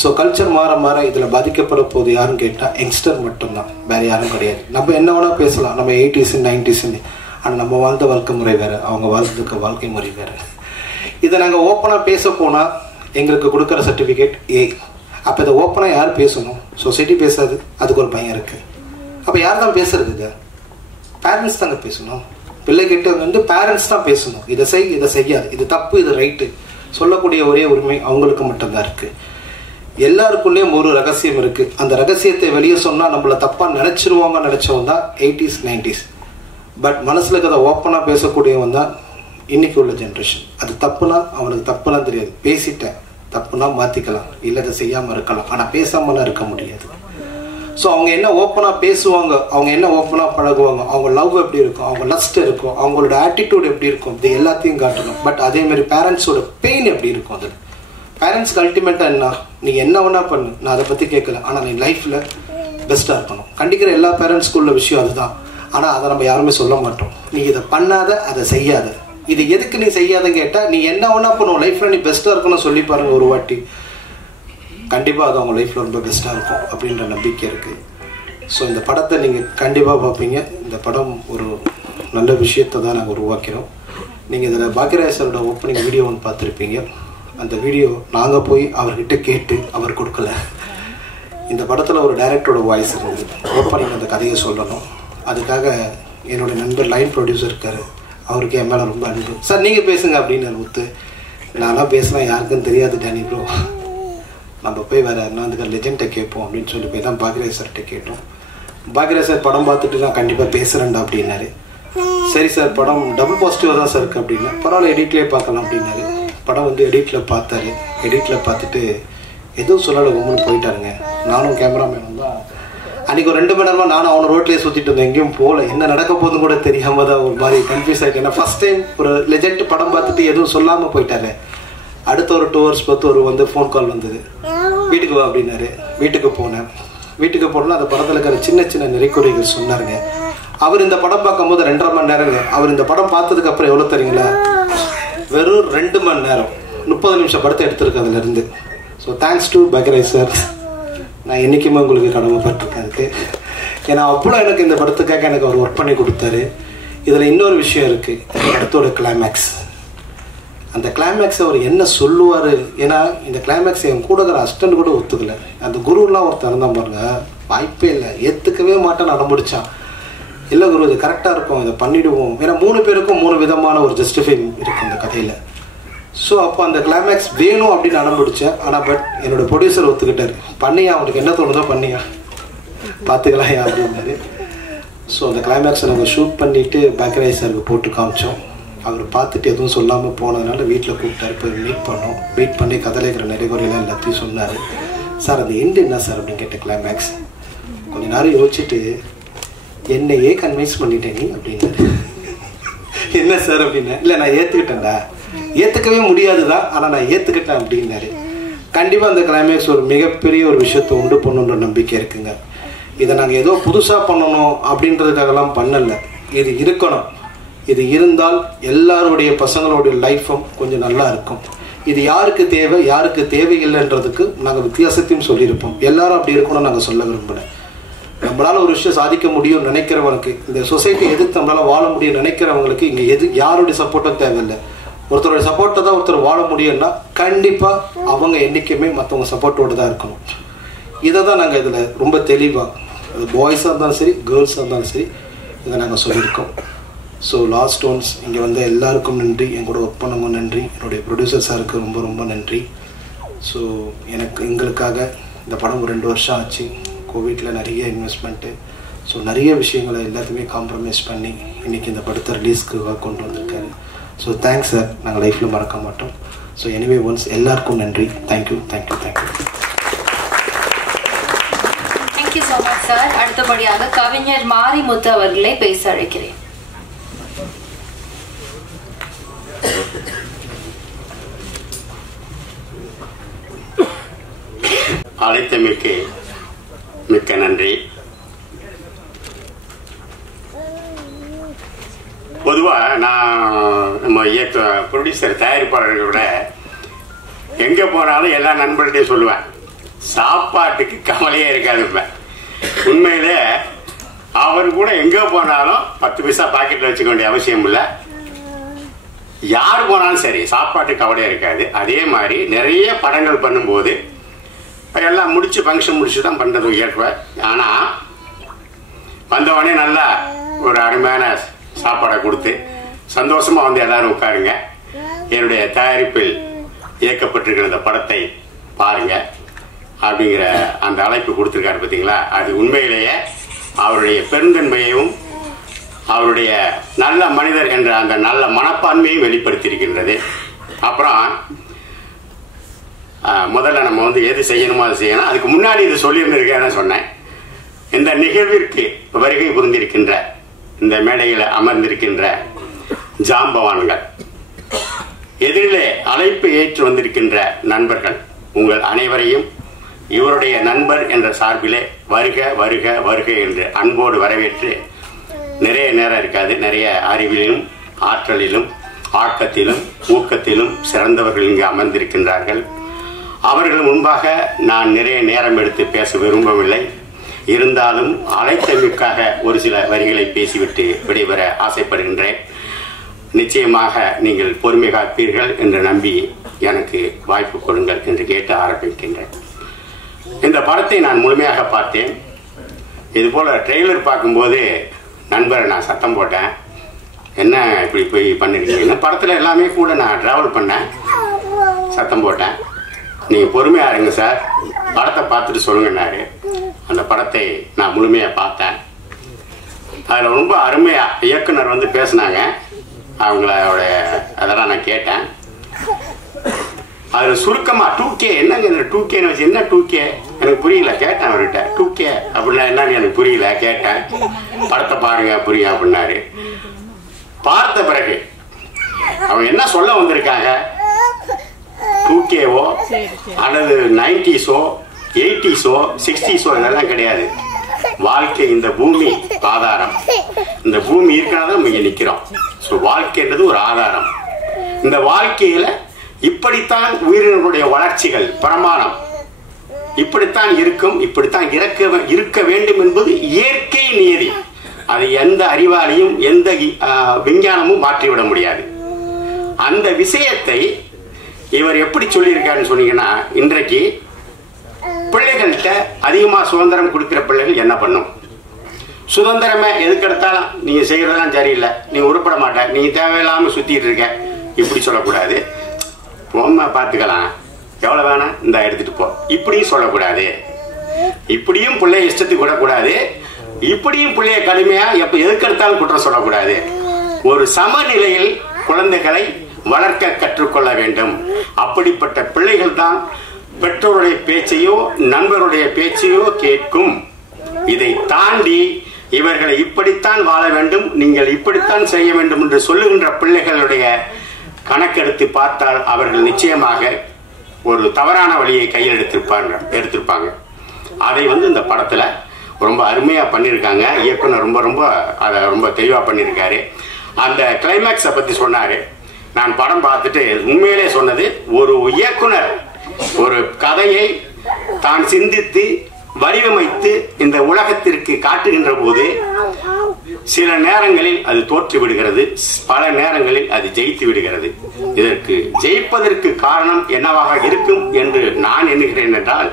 ஸோ கல்ச்சர் மாற மாற இதில் பாதிக்கப்பட போது யாருன்னு கேட்டால் யங்ஸ்டர் மட்டும்தான், வேறு யாரும் கிடையாது. நம்ம என்ன வேணால் பேசலாம், நம்ம 80s 90s, ஆனால் நம்ம வாழ்ந்த வாழ்க்கை முறை வேறு, அவங்க வாழ்ந்ததுக்கு வாழ்க்கை முறை வேறு. இதை நாங்கள் ஓப்பனாக பேச போனால் எங்களுக்கு கொடுக்குற சர்டிஃபிகேட் ஏ. அப்போ இதை ஓப்பனாக யார் பேசணும்? சொசைட்டி பேசாது, அதுக்கு ஒரு பையன் இருக்குது. அப்போ யார் தான் பேசுறது? இது பேரண்ட்ஸ் தாங்க பேசணும். பிள்ளைகிட்ட வந்து பேரண்ட்ஸ் தான் பேசணும். இதை செய், இதை செய்யாது, இது தப்பு, இது ரைட்டு சொல்லக்கூடிய ஒரே உரிமை அவங்களுக்கு மட்டும்தான் இருக்குது. எல்லாருக்குள்ளேயும் ஒரு ரகசியம் இருக்குது. அந்த ரகசியத்தை வெளியே சொன்னால் நம்மளை தப்பாக நினச்சிருவாங்க நினச்சவன் தான் 80s 90s. பட் மனசில் இருக்கிறத ஓப்பனாக பேசக்கூடியவன் தான் இன்னைக்கு உள்ள ஜென்ரேஷன். அது தப்புனா அவனுக்கு தப்புலாம் தெரியாது, பேசிட்டேன், தப்புனா மாற்றிக்கலாம், இல்லை அதை செய்யாமல் இருக்கலாம், ஆனால் பேசாமலாம் இருக்க முடியாது. ஸோ அவங்க என்ன ஓப்பனாக பேசுவாங்க, அவங்க என்ன ஓப்பனாக பழகுவாங்க, அவங்க லவ் எப்படி இருக்கும், அவங்க லஸ்ட் இருக்கும், அவங்களோட ஆட்டிடியூட் எப்படி இருக்கும், இது எல்லாத்தையும் காட்டணும். பட் அதேமாதிரி பேரண்ட்ஸோட பெயின் எப்படி இருக்கும், அது பேரண்ட்ஸ்க்கு அல்டிமேட்டாக என்ன, நீ என்ன வேணா பண்ணு, நான் அதை பற்றி கேட்கல, ஆனால் நீ லைஃப்பில் பெஸ்ட்டாக இருக்கணும். கண்டிக்கிற எல்லா பேரண்ட்ஸ்க்குள்ள விஷயம் அதுதான். ஆனால் அதை நம்ம யாருமே சொல்ல மாட்டோம். நீ இதை பண்ணாத, அதை செய்யாத, இது எதுக்கு நீ செய்யாதன்னு கேட்டால் நீ என்ன வேணா பண்ணுவோம், லைஃப்பில் நீ பெஸ்ட்டாக இருக்கணும்னு சொல்லி பாருங்கள் ஒரு வாட்டி. கண்டிப்பாக அது அவங்க லைஃப்பில் ரொம்ப பெஸ்ட்டாக இருக்கும் அப்படின்ற நம்பிக்கை இருக்குது. ஸோ இந்த படத்தை நீங்கள் கண்டிப்பாக பார்ப்பீங்க. இந்த படம் ஒரு நல்ல விஷயத்தை தான் நாங்கள் உருவாக்கிறோம். நீங்கள் இதில் பாக்யராஜ் சாரோட ஓப்பனிங் வீடியோ ஒன்று பார்த்துருப்பீங்க. அந்த வீடியோ நாங்கள் போய் அவர்கிட்ட கேட்டு அவர் கொடுக்கல. இந்த படத்தில் ஒரு டைரக்டரோட வாய்ஸ் இருந்தது, ஓப்பனிங் அந்த கதையை சொல்லணும். அதுக்காக என்னுடைய நண்பர் லைன் ப்ரொடியூசர் இருக்கார், அவருக்கு என் மேலே ரொம்ப அன்பு. சார் நீங்கள் பேசுங்க அப்படின்னு ஒத்து, நான்லாம் பேசினா யாருக்கும் தெரியாது டேனி ப்ரோ, நம்ம போய் வேறு யாருன்னா அந்த லெஜெண்டை கேட்போம் அப்படின்னு சொல்லி போய் தான் பாக்யராஜ் சார்கிட்ட கேட்டோம். பாக்யராஜ் சார் படம் பார்த்துட்டு நான் கண்டிப்பாக பேசுகிறேன்டா அப்படின்னாரு. சரி சார், படம் டபுள் பாசிட்டிவாக தான் சார் இருக்குது அப்படின்னா, பரவாயில்ல எடிட்லேயே பார்க்கலாம் அப்படின்னாரு. படம் வந்து எடிட்டில் பார்த்தாரு. எடிட்டில் பார்த்துட்டு எதுவும் சொல்லலை, ஒன்றும் போயிட்டாருங்க. நானும் கேமராமேனும் தான் அன்றைக்கி ஒரு 2 மணி நேரமாக நானும் அவனை ரோட்லேயே சுற்றிட்டு இருந்தேன், எங்கேயும் போகல. என்ன நடக்க போகுதுன்னு கூட தெரியாமல் தான் ஒரு மாதிரி கன்ஃபியூஸ் ஆகிட்டு. ஏன்னா ஃபஸ்ட் டைம் ஒரு லெஜெண்ட் படம் பார்த்துட்டு எதுவும் சொல்லாமல் போயிட்டாரு. அடுத்த ஒரு 2 hours பார்த்து ஒரு வந்து ஃபோன் கால் வந்தது, வீட்டுக்கு வா அப்படின்னாரு. வீட்டுக்கு போனேன். வீட்டுக்கு போனால் அந்த படத்தில் இருக்கிற சின்ன சின்ன நெறிக்குறைகள் சொன்னாருங்க. அவர் இந்த படம் பார்க்கும்போது 2.5 மணி நேரங்க. அவர் இந்த படம் பார்த்ததுக்கு அப்புறம் எவ்வளோ தெரியுங்களா, வெறும் 2 மணி நேரம் 30 நிமிஷம் படத்தை எடுத்திருக்கு அதுலேருந்து. So thanks to Bhagyaraj sir, நான் என்றைக்குமே உங்களுக்கு கடமைப்பட்டிருக்கேன் அதுக்கு. ஏன்னா அவ்வளோ எனக்கு இந்த படத்துக்காக எனக்கு அவர் ஒர்க் பண்ணி கொடுத்தாரு. இதில் இன்னொரு விஷயம் இருக்குது, படத்தோட கிளைமேக்ஸ். அந்த கிளைமேக்ஸ் அவர் என்ன சொல்லுவார், ஏன்னா இந்த கிளைமேக்ஸ் என் கூட இருக்கிற அசிஸ்டன்ட் கூட ஒத்துக்கல. அந்த குருலாம் ஒருத்தர் இருந்தான் பாருங்க, வாய்ப்பே இல்லை, ஏற்றுக்கவே மாட்டேன்னு அடம்பிடிச்சான். இல்லை குரு இது கரெக்டாக இருக்கும், இதை பண்ணிவிடுவோம். ஏன்னா 3 பேருக்கும் 3 விதமான ஒரு ஜஸ்டிஃபை இருக்குது அந்த கதையில். ஸோ அப்போ அந்த கிளைமேக்ஸ் வேணும் அப்படின்னு அடம்பிடிச்சேன். ஆனால் பட் என்னோட ப்ரொடியூசர் ஒத்துக்கிட்டார், பண்ணியா அவனுக்கு என்ன தோணுதோ பண்ணியா, பார்த்துக்கலாம் அப்படின்னாரு. ஸோ அந்த கிளைமேக்ஸை நாங்கள் ஷூட் பண்ணிவிட்டு பாக்யராஜ் சாருக்கு போட்டு காமிச்சோம். அவர் பார்த்துட்டு எதுவும் சொல்லாமல் போனதுனால வீட்டில் கூப்பிட்டாரு, போய் மீட் பண்ணோம். மீட் பண்ணி கதையில் இருக்கிற நடைமுறையெல்லாம் எல்லாத்தையும் சொன்னார். சார் அந்த எண்டு என்ன சார் அப்படின்னு கேட்ட கிளைமேக்ஸ். கொஞ்ச நேரம் யோசிச்சுட்டு என்னையே கன்வின்ஸ் பண்ணிட்டேன் நீ அப்படின்னாரு. என்ன சார் அப்படின்னா, இல்லை நான் ஏற்றுக்கிட்டேன்டா, ஏற்றுக்கவே முடியாது தான், ஆனால் நான் ஏற்றுக்கிட்டேன் அப்படின்னாரு. கண்டிப்பாக அந்த கிளைமேக்ஸ் ஒரு மிகப்பெரிய ஒரு விஷயத்தை உண்டு பண்ணுன்ற நம்பிக்கை இருக்குங்க. இதை நாங்கள் ஏதோ புதுசாக பண்ணணும் அப்படின்றதுக்காகலாம் பண்ணலை. இது இருக்கணும். இது இருந்தால் எல்லாருடைய பசங்களுடைய லைஃப்பும் கொஞ்சம் நல்லா இருக்கும். இது யாருக்கு தேவை யாருக்கு தேவையில்லைன்றதுக்கு நாங்கள் வித்தியாசத்தையும் சொல்லியிருப்போம். எல்லாரும் அப்படி இருக்கணும்னு நாங்கள் சொல்ல விரும்பலை. நம்மளால் ஒரு விஷயம் சாதிக்க முடியும் நினைக்கிறவனுக்கு, இந்த சொசைட்டியை எதிர்த்து நம்மளால் வாழ முடியும் நினைக்கிறவங்களுக்கு இங்கே யாருடைய சப்போர்ட்டும் தேவையில்லை. ஒருத்தருடைய சப்போர்ட்டை தான் ஒருத்தர் வாழ முடியும்னா கண்டிப்பாக அவங்க என்றைக்குமே மற்றவங்க சப்போர்ட்டோடு தான் இருக்கணும். இதை தான் நாங்கள் இதில் ரொம்ப தெளிவாக, அது பாய்ஸாக இருந்தாலும் சரி கேர்ள்ஸாக இருந்தாலும் சரி இதை நாங்கள் சொல்லியிருக்கோம். ஸோ லாஸ்ட் ஒன்ஸ் இங்கே வந்து எல்லாருக்கும் நன்றி, எங்களோட ஒர்க் பண்ணவங்க நன்றி, என்னுடைய ப்ரொடியூசர் சாருக்கு ரொம்ப ரொம்ப நன்றி. ஸோ எங்களுக்காக இந்த படம் 2 வருஷம் ஆச்சு. கோவிட்டில் நிறைய இன்வெஸ்ட்மெண்ட்டு, ஸோ நிறைய விஷயங்களை எல்லாத்தையுமே காம்ப்ரமைஸ் பண்ணி இன்றைக்கி இந்த படத்தை ரிலீஸ்க்கு கொண்டு வந்திருக்காரு. ஸோ தேங்க்ஸ் சார், நாங்கள் லைஃப்பில் மறக்க மாட்டோம். ஸோ எனிவே ஒன்ஸ் எல்லாருக்கும் நன்றி. Thank you thank you thank you. Thank you so much sir. அடுத்தபடியாக கவிஞர் மாரிமுத்து அவர்களை பேச அழைக்கிறேன். அழைத்தமைக்கு மிக்க நன்றி. பொதுவாக நான் நம்ம ப்ரொடியூசர் தயாரிப்பாளர்களை விட எங்கே போனாலும் எல்லா நண்பர்களையும் சொல்லுவேன், சாப்பாட்டுக்கு கவலையே இருக்காது. உண்மையிலே அவர் கூட எங்கே போனாலும் 10 பைசா பாக்கெட்டில் வச்சுக்க வேண்டிய அவசியம் இல்லை. யார் போனாலும் சரி சாப்பாட்டுக்கு கவலையே இருக்காது. அதே மாதிரி நிறைய படங்கள் பண்ணும்போது எல்லாம் முடிச்சு ஃபங்க்ஷன் முடிச்சு தான் பண்ணுறது ஏற்ப. ஆனால் வந்தவொடனே நல்லா ஒரு அருமையான சாப்பாடை கொடுத்து சந்தோஷமாக வந்து எல்லாரும் உட்காருங்க, என்னுடைய தயாரிப்பில் இயக்கப்பட்டிருக்கிற இந்த படத்தை பாருங்க அப்படிங்கிற அந்த அழைப்பு கொடுத்துருக்காரு பார்த்தீங்களா. அது உண்மையிலேயே அவருடைய பெருந்தன்மையையும் அவருடைய நல்ல மனிதர் என்ற அந்த நல்ல மனப்பான்மையும் வெளிப்படுத்தியிருக்கின்றது. அப்புறம் முதல்ல நம்ம வந்து எது செய்யணுமோ அது செய்யணும். அதுக்கு முன்னாடி இது சொல்லியிருந்திருக்கேன்னு சொன்னேன். இந்த நிகழ்விற்கு வருகை புரிந்திருக்கின்ற இந்த மேடையில் அமர்ந்திருக்கின்ற ஜாம்பவான்கள், எதிரிலே அழைப்பு ஏற்று வந்திருக்கின்ற நண்பர்கள், உங்கள் அனைவரையும் இவருடைய நண்பர் என்ற சார்பிலே வருக வருக வருக என்று அன்போடு வரவேற்று, நிறைய நேரம் இருக்காது, நிறைய அறிவிலும் ஆற்றலிலும் ஆக்கத்திலும் ஊக்கத்திலும் சிறந்தவர்கள் இங்கு அமர்ந்திருக்கின்றார்கள். அவர்கள் முன்பாக நான் நிறைய நேரம் எடுத்து பேச விரும்பவில்லை. இருந்தாலும் அழைத்தமைக்காக ஒரு சில வரிகளை பேசிவிட்டு விடைபெற ஆசைப்படுகின்றேன். நிச்சயமாக நீங்கள் பொறுமை காப்பீர்கள் என்று நம்பி எனக்கு வாய்ப்பு கொடுங்கள் என்று கேட்டு ஆரம்பிக்கின்றேன். இந்த படத்தை நான் முழுமையாக பார்த்தேன். இதுபோல் ட்ரெய்லர் பார்க்கும்போது நண்பரை நான் சத்தம் போட்டேன், என்ன இப்படி போய் பண்ணிருக்கீங்க. படத்தில் எல்லாமே கூட நான் ட்ராவல் பண்ணேன், சத்தம் போட்டேன். நீங்கள் பொறுமையாக இருங்க சார், படத்தை பார்த்துட்டு சொல்லுங்கன்னாரு. அந்த படத்தை நான் முழுமையாக பார்த்தேன். அதில் ரொம்ப அருமையாக இயக்குனர் வந்து பேசினாங்க. அவங்களோட அதெல்லாம் நான் கேட்டேன். அதில் சுருக்கமாக 2K என்னங்க இந்த 2Kன்னு வச்சு, என்ன 2K எனக்கு புரியல. கேட்டேன் அவர்கிட்ட, 2K அப்படின்னா என்னன்னு எனக்கு புரியல. கேட்டேன், படத்தை பாருங்க புரியும் அப்படின்னாரு. பார்த்த பிறகு அவங்க என்ன சொல்ல வந்திருக்காங்க, 2Kவோ அல்லது 90s-ஓ 80s-ஓ 60s-ஓ இதெல்லாம் கிடையாது. வாழ்க்கை இந்த பூமி ஆதாரம். இந்த பூமி இருக்கிறனால நம்ம இங்கே நிற்கிறோம். ஸோ வாழ்க்கைன்றது ஒரு ஆதாரம். இந்த வாழ்க்கையில இப்படித்தான் உயிரினர்களுடைய வளர்ச்சிகள் பிரமாணம், இப்படித்தான் இருக்கும், இப்படித்தான் இருக்க வேண்டும் என்பது இயற்கை நியதி. அதை எந்த அறிவாளியும் எந்த விஞ்ஞானமும் மாற்றிவிட முடியாது. அந்த விஷயத்தை இவர் எப்படி சொல்லியிருக்காருன்னு சொன்னீங்கன்னா, இன்றைக்கு பிள்ளைகள்கிட்ட அதிகமாக சுதந்திரம் கொடுக்கிற பிள்ளைகள் என்ன பண்ணும்? சுதந்திரமே எதுக்கு எடுத்தாலும் நீங்க செய்யறதெல்லாம் சரியில்லை, நீ உருப்பட மாட்ட, நீ தேவையில்லாம சுத்திட்டு இருக்க, இப்படி சொல்லக்கூடாது. பொம்மை பார்த்துக்கலாம், எவ்வளவு வேணா இந்த எடுத்துட்டு போ, இப்படியும் சொல்லக்கூடாது. இப்படியும் பிள்ளைய இஷ்டத்துக்கு விடக்கூடாது, இப்படியும் பிள்ளைய கடுமையா எப்ப எதுக்கு எடுத்தாலும் குற்றம் சொல்லக்கூடாது. ஒரு சமநிலையில் குழந்தைகளை வளர்க்க கற்றுக்கொள்ள வேண்டும். அப்படிப்பட்ட பிள்ளைகள் தான் பெற்றோருடைய பேச்சையோ நண்பருடைய பேச்சையோ கேட்கும். இதை தாண்டி இவர்களை இப்படித்தான் வாழ வேண்டும், நீங்கள் இப்படித்தான் செய்ய வேண்டும் என்று சொல்லுகின்ற பிள்ளைகளுடைய கணக்கெடுத்து பார்த்தால் அவர்கள் நிச்சயமாக ஒரு தவறான வழியை கையில் எடுத்திருப்பாங்க. அதை இந்த படத்துல ரொம்ப அருமையாக பண்ணியிருக்காங்க. இயக்குனர் ரொம்ப ரொம்ப அதை ரொம்ப தெளிவாக பண்ணியிருக்காரு. அந்த கிளைமேக்ஸை பற்றி சொன்னார். நான் படம் பார்த்துட்டு உண்மையிலே சொன்னது, ஒரு இயக்குனர் ஒரு கதையை தான் சிந்தித்து வடிவமைத்து இந்த உலகத்திற்கு காட்டுகின்ற போது சில நேரங்களில் அது தோற்று விடுகிறது, பல நேரங்களில் அது ஜெயித்து விடுகிறது. இதற்கு ஜெயிப்பதற்கு காரணம் என்னவாக இருக்கும் என்று நான் எண்ணுகிறேன் என்றால்,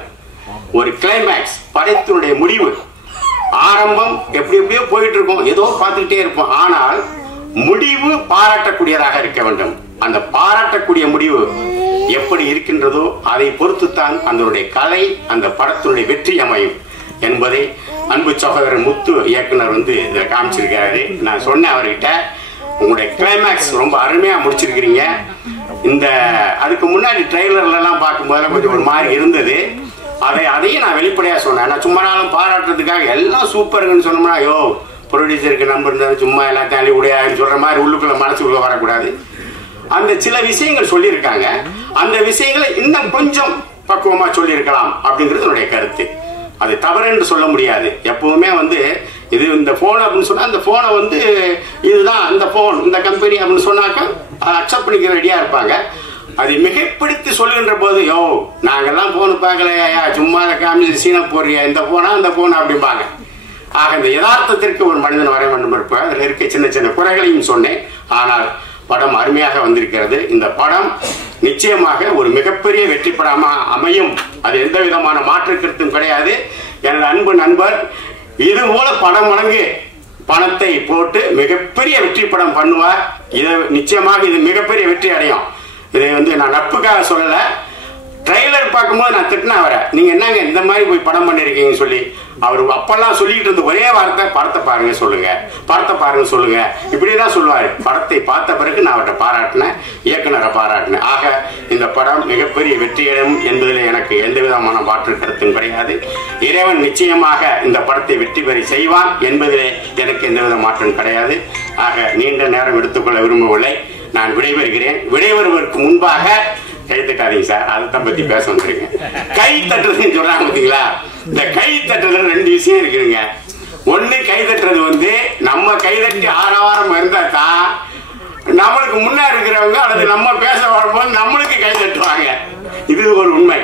ஒரு கிளைமேக்ஸ், படத்தினுடைய முடிவு, ஆரம்பம் எப்படி எப்படியோ போயிட்டு இருக்கும், ஏதோ பார்த்துக்கிட்டே இருப்போம். ஆனால் முடிவு பாராட்டக்கூடியதாக இருக்க வேண்டும். அந்த பாராட்டக்கூடிய முடிவு எப்படி இருக்கின்றதோ அதை பொறுத்துத்தான் அதனுடைய கலை, அந்த படத்தினுடைய வெற்றி அமையும் என்பதை அன்பு சகோதரர் முத்து இயக்குனர் இதில் காமிச்சிருக்காரு. நான் சொன்னேன் அவர்கிட்ட, உங்களுடைய கிளைமேக்ஸ் ரொம்ப அருமையாக முடிச்சிருக்கிறீங்க. இந்த அதுக்கு முன்னாடி ட்ரெய்லர்லாம் பார்க்கும்போது கொஞ்சம் ஒரு மாதிரி இருந்தது. அதையும் நான் வெளிப்படையாக சொன்னேன். நான் சும்மா நாளும் பாராட்டுறதுக்காக எல்லாம் சூப்பருங்கன்னு சொன்னோம்னா, ஐயோ ப்ரொடியூசருக்கு நம்பர் இருந்தாலும் சும்மா எல்லாத்தையும் அள்ளி உடையான்னு சொல்கிற மாதிரி உள்ளுக்குள்ள மனசுக்குள்ள வரக்கூடாது. அந்த சில விஷயங்கள் சொல்லியிருக்காங்க, அந்த விஷயங்களை இன்னும் கொஞ்சம் பக்குவமாக சொல்லியிருக்கலாம் அப்படிங்கிறது என்னுடைய கருத்து. அது தவறு என்று சொல்ல முடியாது. எப்பவுமே இது இந்த போன் அப்படின்னு சொன்னா, அந்த போனை இதுதான் இந்த போன், இந்த கம்பெனி அப்படின்னு சொன்னாக்கா அதை அக்செப்ட் பண்ணிக்க ரெடியா இருப்பாங்க. அதை மிகைப்படுத்தி சொல்லுகின்ற போது, யோ நாங்கெல்லாம் போன் பார்க்கலையா, சும்மா காமிச்சு சீனை போடுறியா, இந்த போனா அந்த போன் அப்படிம்பாங்க. ஆக இந்த யதார்த்தத்திற்கு ஒரு மனிதன் வர வேண்டும் இருப்ப அதில் இருக்க சின்ன சின்ன குறைகளையும் சொன்னேன். ஆனால் படம் அருமையாக வந்திருக்கிறது. இந்த படம் நிச்சயமாக ஒரு மிகப்பெரிய வெற்றி படமா அமையும். அது எந்த விதமான மாற்று கருத்தும் கிடையாது. எனது அன்பு நண்பர் இது போல படம் மடங்கு பணத்தை போட்டு மிகப்பெரிய வெற்றி படம் பண்ணுவார். இது நிச்சயமாக இது மிகப்பெரிய வெற்றி அடையும். இதை நான் நட்புக்காக சொல்லல. ட்ரெய்லர் பார்க்கும்போது நான் திட்டினேன் அவரை, நீங்க என்னங்க இந்த மாதிரி போய் படம் பண்ணிருக்கீங்கன்னு சொல்லி. அவர் அப்பெல்லாம் சொல்லிட்டு இருந்த ஒரே வார்த்தை, படத்தை பாருங்க சொல்லுங்க, படத்தை பாருங்க சொல்லுங்க, இப்படிதான் சொல்லுவாரு. படத்தை பார்த்த பிறகு நான் அவரை பாராட்டினேன், இயக்குனரை பாராட்டினேன். ஆக இந்த படம் மிகப்பெரிய வெற்றியடையும் என்பதில் எனக்கு எந்த விதமான மாற்று கருத்தும் கிடையாது. இறைவன் நிச்சயமாக இந்த படத்தை வெற்றி பெற செய்வான் என்பதிலே எனக்கு எந்தவித மாற்றம் கிடையாது. ஆக நீண்ட நேரம் எடுத்துக்கொள்ள விரும்பவில்லை, நான் விடைபெறுகிறேன். விடைபெறுவதற்கு முன்பாக கை தட்டாதீங்க சார், அதை பத்தி பேச வந்துருங்க. கை தட்டுறதுன்னு சொல்றாங்க பாத்தீங்களா, இந்த கை தட்டுறதுல ரெண்டு விஷயம் இருக்குதுங்க. ஒண்ணு, கை தட்டுறது நம்ம கை தட்டி ஆரவாரம் இருந்தா தான் நம்மளுக்கு முன்னாடி இருக்கிறவங்க அல்லது நம்ம பேச வரும்போது நம்மளுக்கு கை தட்டுவாங்க. இது ஒரு உண்மை.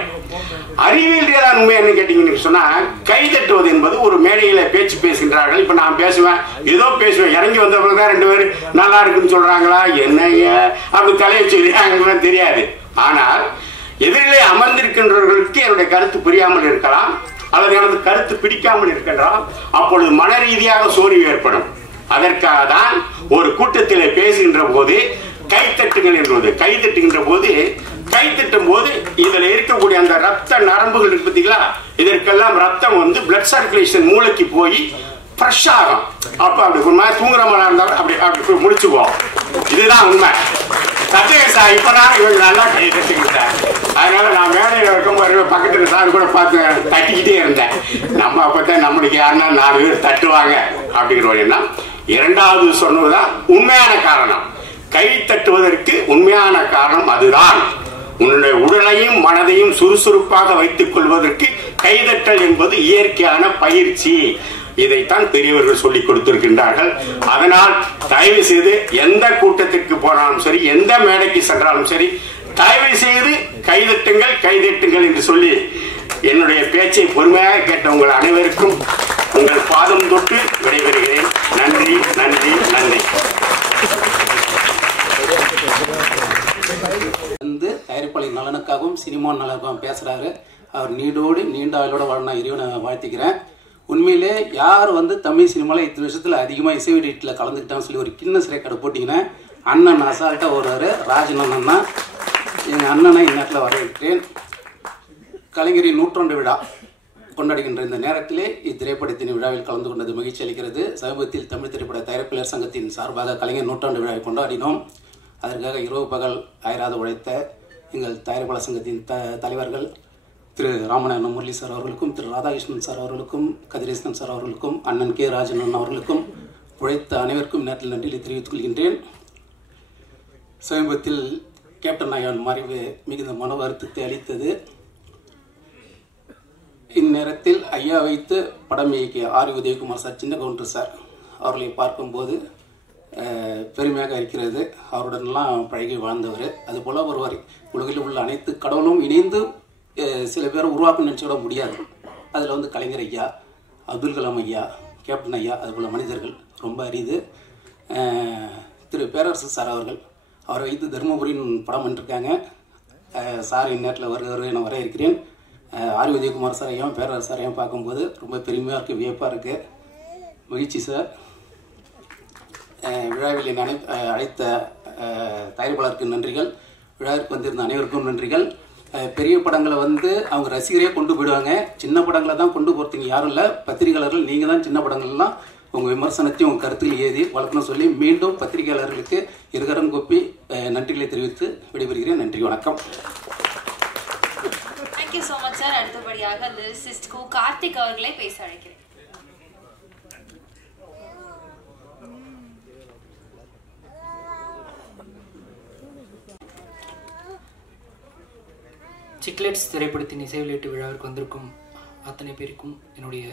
அறிவியல் ரீதியான உண்மை என்ன கேட்டீங்கன்னு சொன்னா, கை தட்டுவது என்பது ஒரு மேடையில பேச்சு பேசுகின்றார்கள். இப்ப நான் பேசுவேன், ஏதோ பேசுவேன், இறங்கி வந்த பிறகுதான் ரெண்டு பேரும் நல்லா இருக்குன்னு சொல்றாங்களா, என்னைய அப்படி தலையை சொல்லியாங்கன்னு தெரியாது. ஆனால் எதிரிலே அமர்ந்திருக்கின்றவர்களுக்கு என்னுடைய கருத்து புரியாமல் இருக்கலாம், அல்லது எனது கருத்து பிடிக்காமல் இருக்கலாம். அப்பொழுது மன ரீதியாக சோர்வு ஏற்படும். அதற்காக தான் ஒரு கூட்டத்தில் பேசுகின்ற போது கைத்தட்டுங்கள் என்பது. கைத்தட்டுகின்ற போது, கைத்தட்டும் போது இதுல இருக்கக்கூடிய அந்த ரத்த நரம்புகள் இருக்கு பார்த்தீங்களா, இதற்கெல்லாம் ரத்தம் பிளட் சர்க்குலேஷன் மூளைக்கு போய் ஃப்ரெஷ் ஆகும். அப்ப அப்படி ஒரு மாதிரி தூங்குற மாதிரி இருந்தாலும் அப்படி அப்படி முடிச்சுக்குவோம். இதுதான் உண்மை. சத்தியசார் இப்பதான் இவங்க நல்லா கை தட்டுக்கிட்டார். அதனால நான் மேடையில் இருக்கும்போது பக்கத்துல சார் கூட பார்த்து தட்டிக்கிட்டே இருந்தேன். நம்ம அப்பதான் நம்மளுக்கு யாருன்னா 4 பேர் தட்டுவாங்க அப்படிங்கிற ஒரு எண்ணம். இரண்டாவது சொன்னதுதான் உண்மையான காரணம். கை தட்டுவதற்கு உண்மையான காரணம் அதுதான். உன்னுடைய உடலையும் மனதையும் சுறுசுறுப்பாக வைத்துக் கொள்வதற்கு கைதட்டல் என்பது இயற்கையான பயிற்சி. இதைத்தான் பெரியவர்கள் சொல்லிக் கொடுத்திருக்கின்றார்கள். அதனால் தயவு செய்து எந்த கூட்டத்திற்கு போனாலும் சரி, எந்த மேடைக்கு சென்றாலும் சரி, தயவு செய்து கைதட்டுங்கள் கைதட்டுங்கள் என்று சொல்லி என்னுடைய பேச்சை பொறுமையாக கேட்ட உங்கள் அனைவருக்கும் உங்கள் பாதம் தொட்டு விடைபெறுகிறேன். நன்றி நன்றி நன்றி. தயாரிப்பாளர் நலனுக்காகவும் சினிமா நலனுக்காகவும் பேசுறாரு. அவர் நீடோடு நீண்ட ஆயுளோட வாழ இறைவனை வாழ்த்திக்கிறேன். உண்மையிலே யார் தமிழ் சினிமாவில் இத்தனை வருஷத்துல அதிகமாக இசை வெளியீட்டில் கலந்துக்கிட்டான்னு சொல்லி ஒரு கின்னஸ் ரெக்கார்டு போட்டிங்கன்னா அண்ணன் அசால்ட்டா வருவாரு. ராஜன் அண்ணன் தான் எங்கள் அண்ணனை இந்நேரத்தில் வரவேற்கிறேன். கலைஞரின் 100 விழா கொண்டாடுகின்ற இந்த நேரத்திலே இத்திரைப்படத்தின் விழாவில் கலந்து கொண்டது மகிழ்ச்சி அளிக்கிறது. சமீபத்தில் தமிழ் திரைப்பட தயாரிப்பாளர் சங்கத்தின் சார்பாக கலைஞர் 100 விழாவை கொண்டாடினோம். அதற்காக இரவு பகல் அயராது உழைத்த எங்கள் தயாரிப்பாளர் சங்கத்தின் தலைவர்கள் திரு ராமநாதன் முரளி சார் அவர்களுக்கும், திரு ராதாகிருஷ்ணன் சார் அவர்களுக்கும், கதிரேசன் சார் அவர்களுக்கும், அண்ணன் கே ராஜன் அவர்களுக்கும், உழைத்த அனைவருக்கும் நேரத்தில் நன்றியை தெரிவித்துக் கொள்கின்றேன். சமீபத்தில் கேப்டன் நாயகன் மறைவு மிகுந்த மன வருத்தத்தை அளித்தது. இந்நேரத்தில் ஐயா வைத்து படம் இயக்கிய ஆர் உதயகுமார் சார், சின்ன கவுண்டர் சார் அவர்களை பார்க்கும்போது பெருமையாக இருக்கிறது. அவருடனெல்லாம் பழகி வாழ்ந்தவர். அதுபோல் ஒருவர் உலகில் உள்ள அனைத்து கடவுளும் இணைந்து சில பேரை உருவாக்க நினச்சிவிட முடியாது. அதில் வந்து கலைஞர் ஐயா, அப்துல் கலாம் ஐயா, கேப்டன் ஐயா, அதுபோல் மனிதர்கள் ரொம்ப அரிது. திரு பேரரசு சார் அவரை வைத்து தருமபுரின்னு படம் பண்ணிருக்காங்க. சார் இந்நேரத்தில் வருகிறவரை நான் வர இருக்கிறேன். ஆர் உதயகுமார் சாரையும் பேரரசு சாரையும் பார்க்கும்போது ரொம்ப பெருமையாக இருக்குது, வியப்பாக இருக்குது. மகிழ்ச்சி சார். விழாவில் என்னை அழைத்த தயாரிப்பாளருக்கு நன்றிகள். விழாவிற்கு வந்திருந்த அனைவருக்கும் நன்றிகள். பெரிய படங்களை வந்து அவங்க ரசிகரே கொண்டு போயிடுவாங்க, சின்ன படங்களை தான் கொண்டு போகிறதுக்கு யாரும் இல்லை. பத்திரிகையாளர்கள் நீங்கள் தான் சின்ன படங்கள்லாம் உங்கள் விமர்சனத்தையும் உங்கள் கருத்துக்கள் ஏதி வளர்க்கணும் சொல்லி மீண்டும் பத்திரிகையாளர்களுக்கு இருகரம் கூப்பி நன்றிகளை தெரிவித்து விடைபெறுகிறேன். நன்றி, வணக்கம். Thank you so much sir. அடுத்தபடியாக லிரிசிஸ்ட் கு கார்த்திக் அவர்களை பேச அழைக்கிறேன். சிக்லெட்ஸ் திரைப்படத்தின் இசை வெளியீட்டு விழாவிற்கு வந்திருக்கும் அத்தனை பேருக்கும் என்னுடைய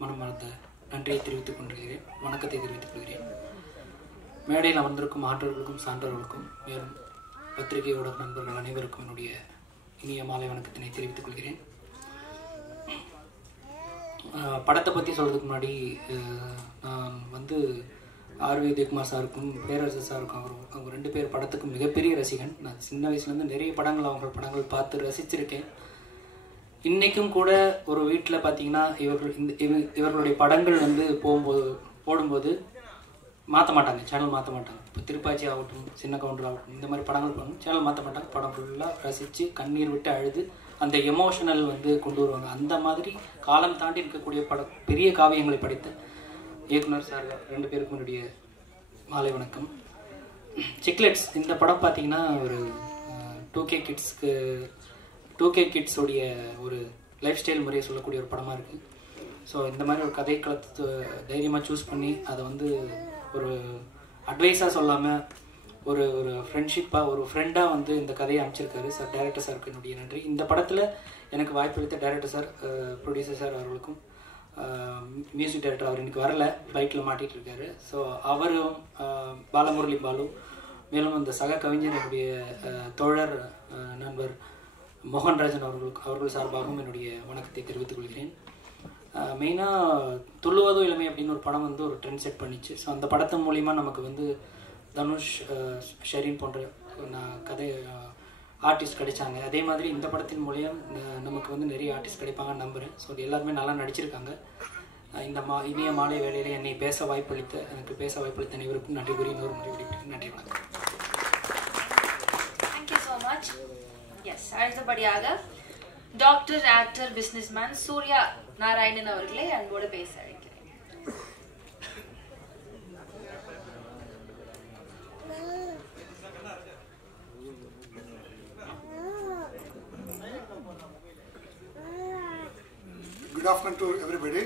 மனமார்ந்த நன்றியை தெரிவித்துக் கொண்டிருக்கிறேன், வணக்கத்தை தெரிவித்துக் கொள்கிறேன். மேடையில் அமர்ந்திருக்கும் ஆற்றவர்களுக்கும் சான்றவர்களுக்கும் மேலும் பத்திரிகையோட நண்பர்கள் அனைவருக்கும் என்னுடைய இனிய மாலை வணக்கத்தினை தெரிவித்துக் கொள்கிறேன். படத்தை பற்றி சொல்கிறதுக்கு முன்னாடி நான் வந்து ஆர் உதயகுமார் சாருக்கும் பேரரசு சாருக்கும் அவங்க 2 பேர் படத்துக்கும் மிகப்பெரிய ரசிகன். நான் சின்ன வயசுலேருந்து நிறைய படங்கள் அவங்க படங்கள் பார்த்து ரசிச்சிருக்கேன். இன்றைக்கும் கூட ஒரு வீட்டில் பார்த்தீங்கன்னா இவர்களுடைய படங்கள் வந்து போடும்போது மாற்ற மாட்டாங்க, சேனல் மாற்ற மாட்டாங்க. இப்போ திருப்பாச்சி ஆகட்டும், சின்ன கவுண்டர் ஆகட்டும், இந்த மாதிரி படங்கள் பண்ணணும், சேனல் மாற்ற மாட்டாங்க. படம் ஃபுல்லாக ரசித்து கண்ணீர் விட்டு அழுது அந்த எமோஷனல் வந்து கொண்டு வருவாங்க. அந்த மாதிரி காலம் தாண்டி இருக்கக்கூடிய பெரிய காவியங்களை படித்த இயக்குனர் சார் 2 பேருக்கும் என்னுடைய மாலை வணக்கம். சிக்லெட்ஸ் இந்த படம் பார்த்தீங்கன்னா ஒரு 2K கிட்ஸோடைய ஒரு லைஃப் ஸ்டைல் முறையை சொல்லக்கூடிய ஒரு படமாக இருக்குது. ஸோ இந்த மாதிரி ஒரு கதைக்களத்தை தைரியமாக சூஸ் பண்ணி அதை வந்து ஒரு அட்வைஸாக சொல்லாமல் ஒரு ஃப்ரெண்ட்ஷிப்பாக ஒரு ஃப்ரெண்டாக வந்து இந்த கதையை அமைச்சிருக்காரு சார். டைரக்டர் சாருக்கு என்னுடைய நன்றி. இந்த படத்தில் எனக்கு வாய்ப்பளித்த டைரக்டர் சார், ப்ரொடியூசர் சார் அவர்களுக்கும், மியூசிக் டைரக்டர் அவர் இன்னைக்கு வரல, ஃப்ளைட்டில் மாட்டிகிட்டு இருக்காரு. ஸோ அவரும் பாலமுரளி பாலு, மேலும் அந்த சக கவிஞர் என்னுடைய தோழர் நண்பர் மோகன்ராஜன் அவர்கள் சார்பாகவும் என்னுடைய வணக்கத்தை தெரிவித்துக் கொள்கிறேன். மெயினாக துள்ளுவதோ இளமை அப்படின்னு ஒரு படம் வந்து ஒரு ட்ரெண்ட் செட் பண்ணிச்சு. ஸோ அந்த படத்தின் மூலிமா நமக்கு வந்து தனுஷ், ஷெரீன் போன்ற கதை ஆர்டிஸ்ட் கிடைச்சாங்க. அதே மாதிரி இந்த படத்தின் மூலியம் நமக்கு வந்து நிறைய ஆர்டிஸ்ட் கிடைப்பாங்கன்னு நம்புகிறேன். ஸோ எல்லாருமே நல்லா நடிச்சிருக்காங்க. இந்த இனிய மாலை வேளையில் என்னை எனக்கு பேச வாய்ப்பளித்த அனைவருக்கும் நன்றி கூறி இன்னொரு முறை விடைபெறுகிறேன். நன்றி, வணக்கம். Thank you so much. எஸ், அடுத்தபடியாக doctor, actor, businessman Surya Narayanan அவர்களை அன்போடு பேச அழைக்கிறேன். Good afternoon to everybody.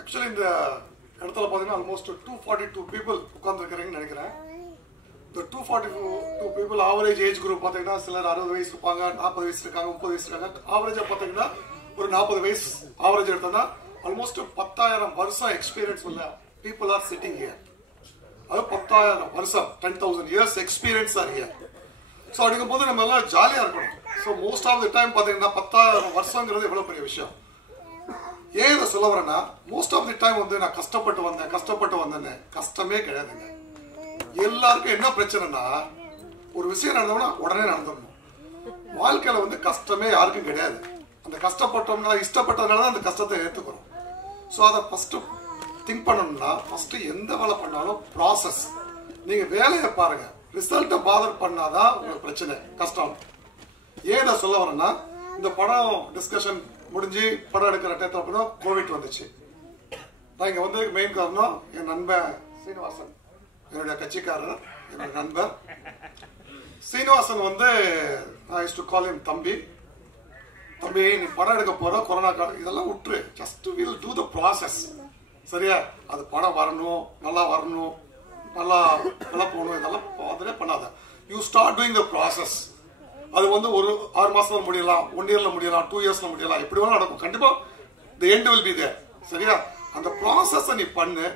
Actually, இந்த இடத்துல பார்த்தீங்கன்னா ஆல்மோஸ்ட் 242 people உட்கார்ந்துருக்கிறீங்கன்னு நினைக்கிறேன். இந்த 242 people ஆவரேஜ் ஏஜ் குரூப் பார்த்தீங்கன்னா சிலர் 60 வயசு இருப்பாங்க, 40 வயசு இருக்காங்க, 30 வயசு இருக்காங்க. ஆவரேஜாக பார்த்தீங்கன்னா ஒரு 40 வயசு ஆவரேஜ் எடுத்தோம்னா ஆல்மோஸ்ட் 10,000 வருஷம் எக்ஸ்பீரியன்ஸ் உள்ள people are sitting here. அது 10,000 வருஷம், 10,000 years experience are here. So அப்படிங்கும் போது நம்ம எல்லாம் ஜாலியாக இருக்கணும். So most of the time பார்த்தீங்கன்னா 10,000 வருஷங்கிறது எவ்வளோ பெரிய விஷயம். ஏன் இதை சொல்ல வரேன்னா, மோஸ்ட் ஆஃப் தி டைம் வந்து நான் கஷ்டப்பட்டு வந்தேன்னு கஷ்டமே கிடையாதுங்க. எல்லாருக்கும் என்ன பிரச்சனைனா, ஒரு விஷயம் நடந்தோம்னா உடனே நடந்துடணும். வாழ்க்கையில வந்து கஷ்டமே யாருக்கும் கிடையாது. அந்த கஷ்டப்பட்டோம்னா இஷ்டப்பட்டதுனால தான் அந்த கஷ்டத்தை ஏற்றுக்கிறோம். ஸோ அதை ஃபர்ஸ்ட் திங்க் பண்ணணும்னா, ஃபர்ஸ்ட் எந்த வேலை பண்ணாலும் ப்ராசஸ். நீங்க வேலையை பாருங்க, ரிசல்ட்டை பாதர் பண்ணாதான் உங்களுக்கு பிரச்சனை, கஷ்டம். ஏன் இதை சொல்ல வரேன்னா, இந்த படம் டிஸ்கஷன் முடிஞ்சு படம் எடுக்கிற டேத்துல கோவிட் வந்துச்சு. நான் இங்க வந்ததுக்கு மெயின் காரணம் என் நண்பன் சீனிவாசன், என்னுடைய கட்சிக்காரர், என்னுடைய நண்பர் சீனிவாசன் வந்து ஐ யூஸ்ட் டு கால் ஹிம் தம்பி. நீ படம் எடுக்க போற, கொரோனா காலம் இதெல்லாம் விட்டுரு, just will do the process. சரியா? அது படம் வரணும், நல்லா வரணும், நல்லா போகணும், இதெல்லாம் பண்ணாத. You start doing the process. அது வந்து ஒரு 6 மாசத்துல முடியலாம், 1 இயர்ல முடியலாம், 2 இயர்ஸ்ல முடியலாம், எப்படி வேணாலும் நடக்கும். கண்டிப்பா the end will be there. சரியா? அந்த ப்ராசஸ் நீ பண்ணு,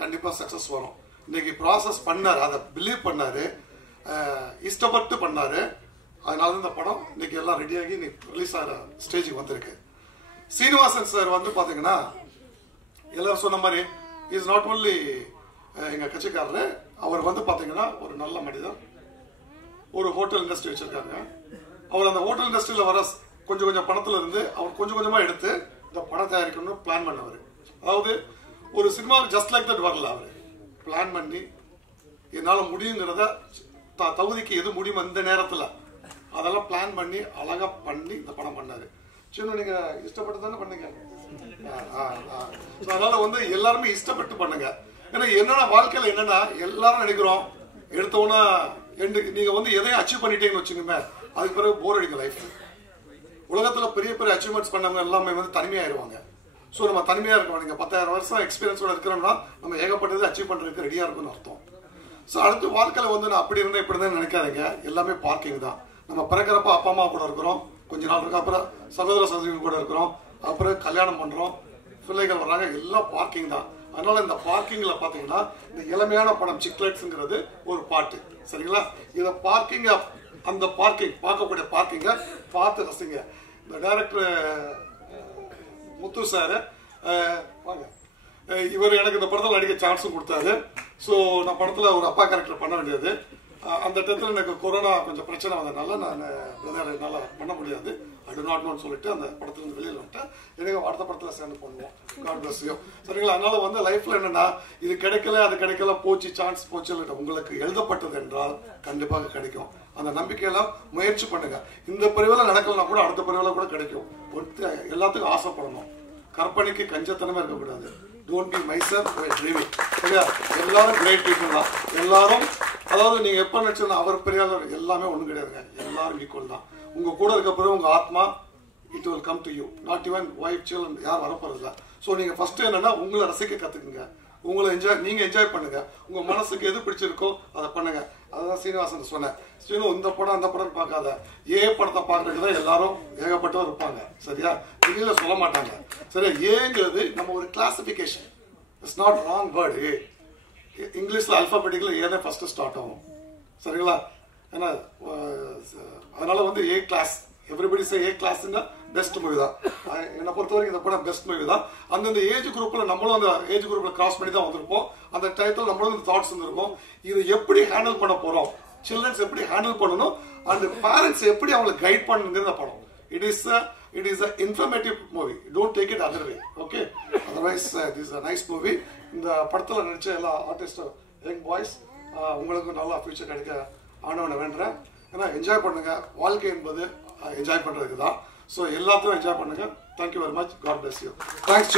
கண்டிப்பா சக்சஸ் வரும். இன்னைக்கு ப்ராசஸ் பண்ணாரு, அதை பிலீவ் பண்ணாரு, இஷ்டப்பட்டு பண்ணாரு. அதனால இந்த படம் இன்னைக்கு எல்லாம் ரெடியாகி ரிலீஸ் ஆகிற ஸ்டேஜுக்கு வந்திருக்கு. சீனிவாசன் சார் வந்து பாத்தீங்கன்னா எல்லாரும் சொன்ன மாதிரி இஸ் நாட் ஓன்லி எங்க கட்சிக்காரரு, அவர் வந்து பாத்தீங்கன்னா ஒரு நல்ல மனிதர். ஒரு ஹோட்டல் இண்டஸ்ட்ரி வச்சிருக்காங்க. அவர் அந்த ஹோட்டல் இண்டஸ்ட்ரியில வர கொஞ்சம் கொஞ்சம் பணத்துல இருந்து அவர் கொஞ்சம் கொஞ்சமா எடுத்து இந்த படம் தயாரிக்கணும்னு பிளான் பண்ணவர். அதாவது ஒரு சினிமாவுக்கு ஜஸ்ட் லைக் தட் வரல, அவர் பிளான் பண்ணி என்னால முடியுங்கிறத தகுதிக்கு எது முடியும் இந்த நேரத்துல அதெல்லாம் பிளான் பண்ணி அழகா பண்ணி இந்த படம் பண்ணாரு. சின்ன நீங்க இஷ்டப்பட்டு தானே பண்ணுங்க. அதனால வந்து எல்லாருமே இஷ்டப்பட்டு பண்ணுங்க. ஏன்னா என்னன்னா வாழ்க்கையில என்னன்னா எல்லாரும் நினைக்கிறோம் எடுத்தோன்னா நீங்க வந்து எதையும் அச்சீவ் பண்ணிட்டீங்கன்னு வச்சுக்கோங்க, அதுக்கு பிறகு போர் அடிக்கும் லைஃப். உலகத்துல பெரிய பெரிய அச்சீவ்மெண்ட்ஸ் பண்ணவங்க எல்லாமே வந்து தனிமையாயிருவாங்க. ஸோ நம்ம தனிமையா இருக்கோம். நீங்க 10,000 வருஷம் எக்ஸ்பீரியன்ஸோட இருக்கிறோம்னா நம்ம ஏகப்பட்டது அச்சீவ் பண்றதுக்கு ரெடியா இருக்கும்னு அர்த்தம். ஸோ அடுத்து வாழ்க்கையில வந்து நான் அப்படி இருந்தேன் இப்படி இருந்தேன் நினைக்காதீங்க. எல்லாமே பார்க்கிங் தான். நம்ம பிறக்கிறப்ப அப்பா அம்மா கூட இருக்கிறோம், கொஞ்ச நாள் இருக்கு, அப்புறம் சகோதர சகோதரிகள் கூட இருக்கிறோம், அப்புறம் கல்யாணம் பண்றோம், பிள்ளைகள் வர்றாங்க, எல்லாம் பார்க்கிங் தான். அதனால இந்த பார்க்கிங்ல பாத்தீங்கன்னா இந்த இளமையான படம் சிக்லெட்ஸ்ங்கிறது ஒரு பாட்டு. சரிங்களா? இத பார்க்கிங், அந்த பார்க்கிங் பார்க்கக்கூடிய பார்க்கிங்க பார்த்து ரசிங்க. இந்த டைரக்டர் முத்து சார் வாங்க, இவர் எனக்கு இந்த படத்தில் நடிக்க சான்ஸும் கொடுத்தாரு. ஸோ நான் படத்தில் ஒரு அப்பா கேரக்டர் பண்ண வேண்டியது. அந்த இடத்துல எனக்கு கொரோனா கொஞ்சம் பிரச்சனை வந்ததுனால நான் என்னால் பண்ண முடியாது, ஐ டு நாட் நோன்னு சொல்லிட்டு அந்த படத்துலேருந்து வெளியில் வந்துட்டேன். எனக்கு அடுத்த படத்தில் சேர்ந்து பண்ணுவோம். God bless you. சரிங்களா? அதனால வந்து லைஃப்ல என்னன்னா இது கிடைக்கல அது கிடைக்கல போச்சு சான்ஸ் போச்சு இல்லை, உங்களுக்கு எழுதப்பட்டது என்றால் கண்டிப்பாக கிடைக்கும். அந்த நம்பிக்கையெல்லாம் முயற்சி பண்ணுங்க. இந்த பிரிவில் நடக்கலன்னா கூட அடுத்த பிரிவில் கூட கிடைக்கும். எல்லாத்துக்கும் ஆசைப்படணும். கற்பனைக்கு கஞ்சத்தனமே இருக்கக்கூடாது. Don't be myself by dreaming. சரியா? எல்லாரும் கிரேட் பீப்புள் தான். எல்லாரும் அதாவது நீங்க எப்ப நினைச்சா அவர் பெரியார் எல்லாமே ஒண்ணும் கிடையாதுங்க. எல்லாரும் ஈக்குவல் தான். உங்க கூட இருக்க பிறகு உங்க ஆத்மா it will come to you, not even wife children யார் வரப்போறதில்ல. ஸோ நீங்க ஃபர்ஸ்ட் என்னன்னா உங்களை ரசிக்க கத்துக்குங்க, உங்களை நீங்க என்ஜாய் பண்ணுங்க, உங்க மனசுக்கு எது பிடிச்சிருக்கோ அதை பண்ணுங்க. அதுதான் சீனிவாசன் சொன்னேன். சீனு இந்த படம் அந்த படம் பார்க்காத, படத்தை பார்க்கறதுக்கு தான் எல்லாரும் ஏகப்பட்டவர் இருப்பாங்க. சரியா? வெளியில சொல்ல மாட்டாங்க. சரியா? ஏங்கிறது நம்ம ஒரு classification, it's not wrong word. இங்கிலீஷ்ல அல்பாபெட்டிக்கல ஏதான் ஃபர்ஸ்ட் ஸ்டார்ட் ஆகும். சரிங்களா? ஏன்னா அதனால வந்து A class, everybody say A கிளாஸ்னா best movie தான். என்னை பொறுத்த வரைக்கும் இந்த படம் பெஸ்ட் மூவி தான். அந்தந்த ஏஜ் குரூப்ல நம்மளும் அந்த ஏஜ் குரூப்ல கிராஸ் பண்ணி தான் வந்திருப்போம். அந்த டயத்தில் நம்மளும் இந்த தாட்ஸ் இருந்திருக்கும். இது எப்படி ஹேண்டில் பண்ண போறோம், சில்ட்ரன்ஸ் எப்படி ஹேண்டில் பண்ணணும், அந்த பேரண்ட்ஸ் எப்படி அவங்களை கைட் பண்ணுங்கிற படம். It is an informative movie. Don't take it other way. Okay? Otherwise, this is a nice movie. இந்த படத்துல நடிச்ச எல்லா ஆர்டிஸ்ட் யங் பாய்ஸ் உங்களுக்கு நல்ல ஃபியூச்சர் கிடைக்க ஆனவனை வேண்டுறேன். ஏன்னா என்ஜாய் பண்ணுங்க. வாழ்க்கை என்பது என்ஜாய் பண்றதுக்கு தான். ஸோ எல்லாத்தையும் என்ஜாய் பண்ணுங்க. Thank you very much. God bless you. Thanks.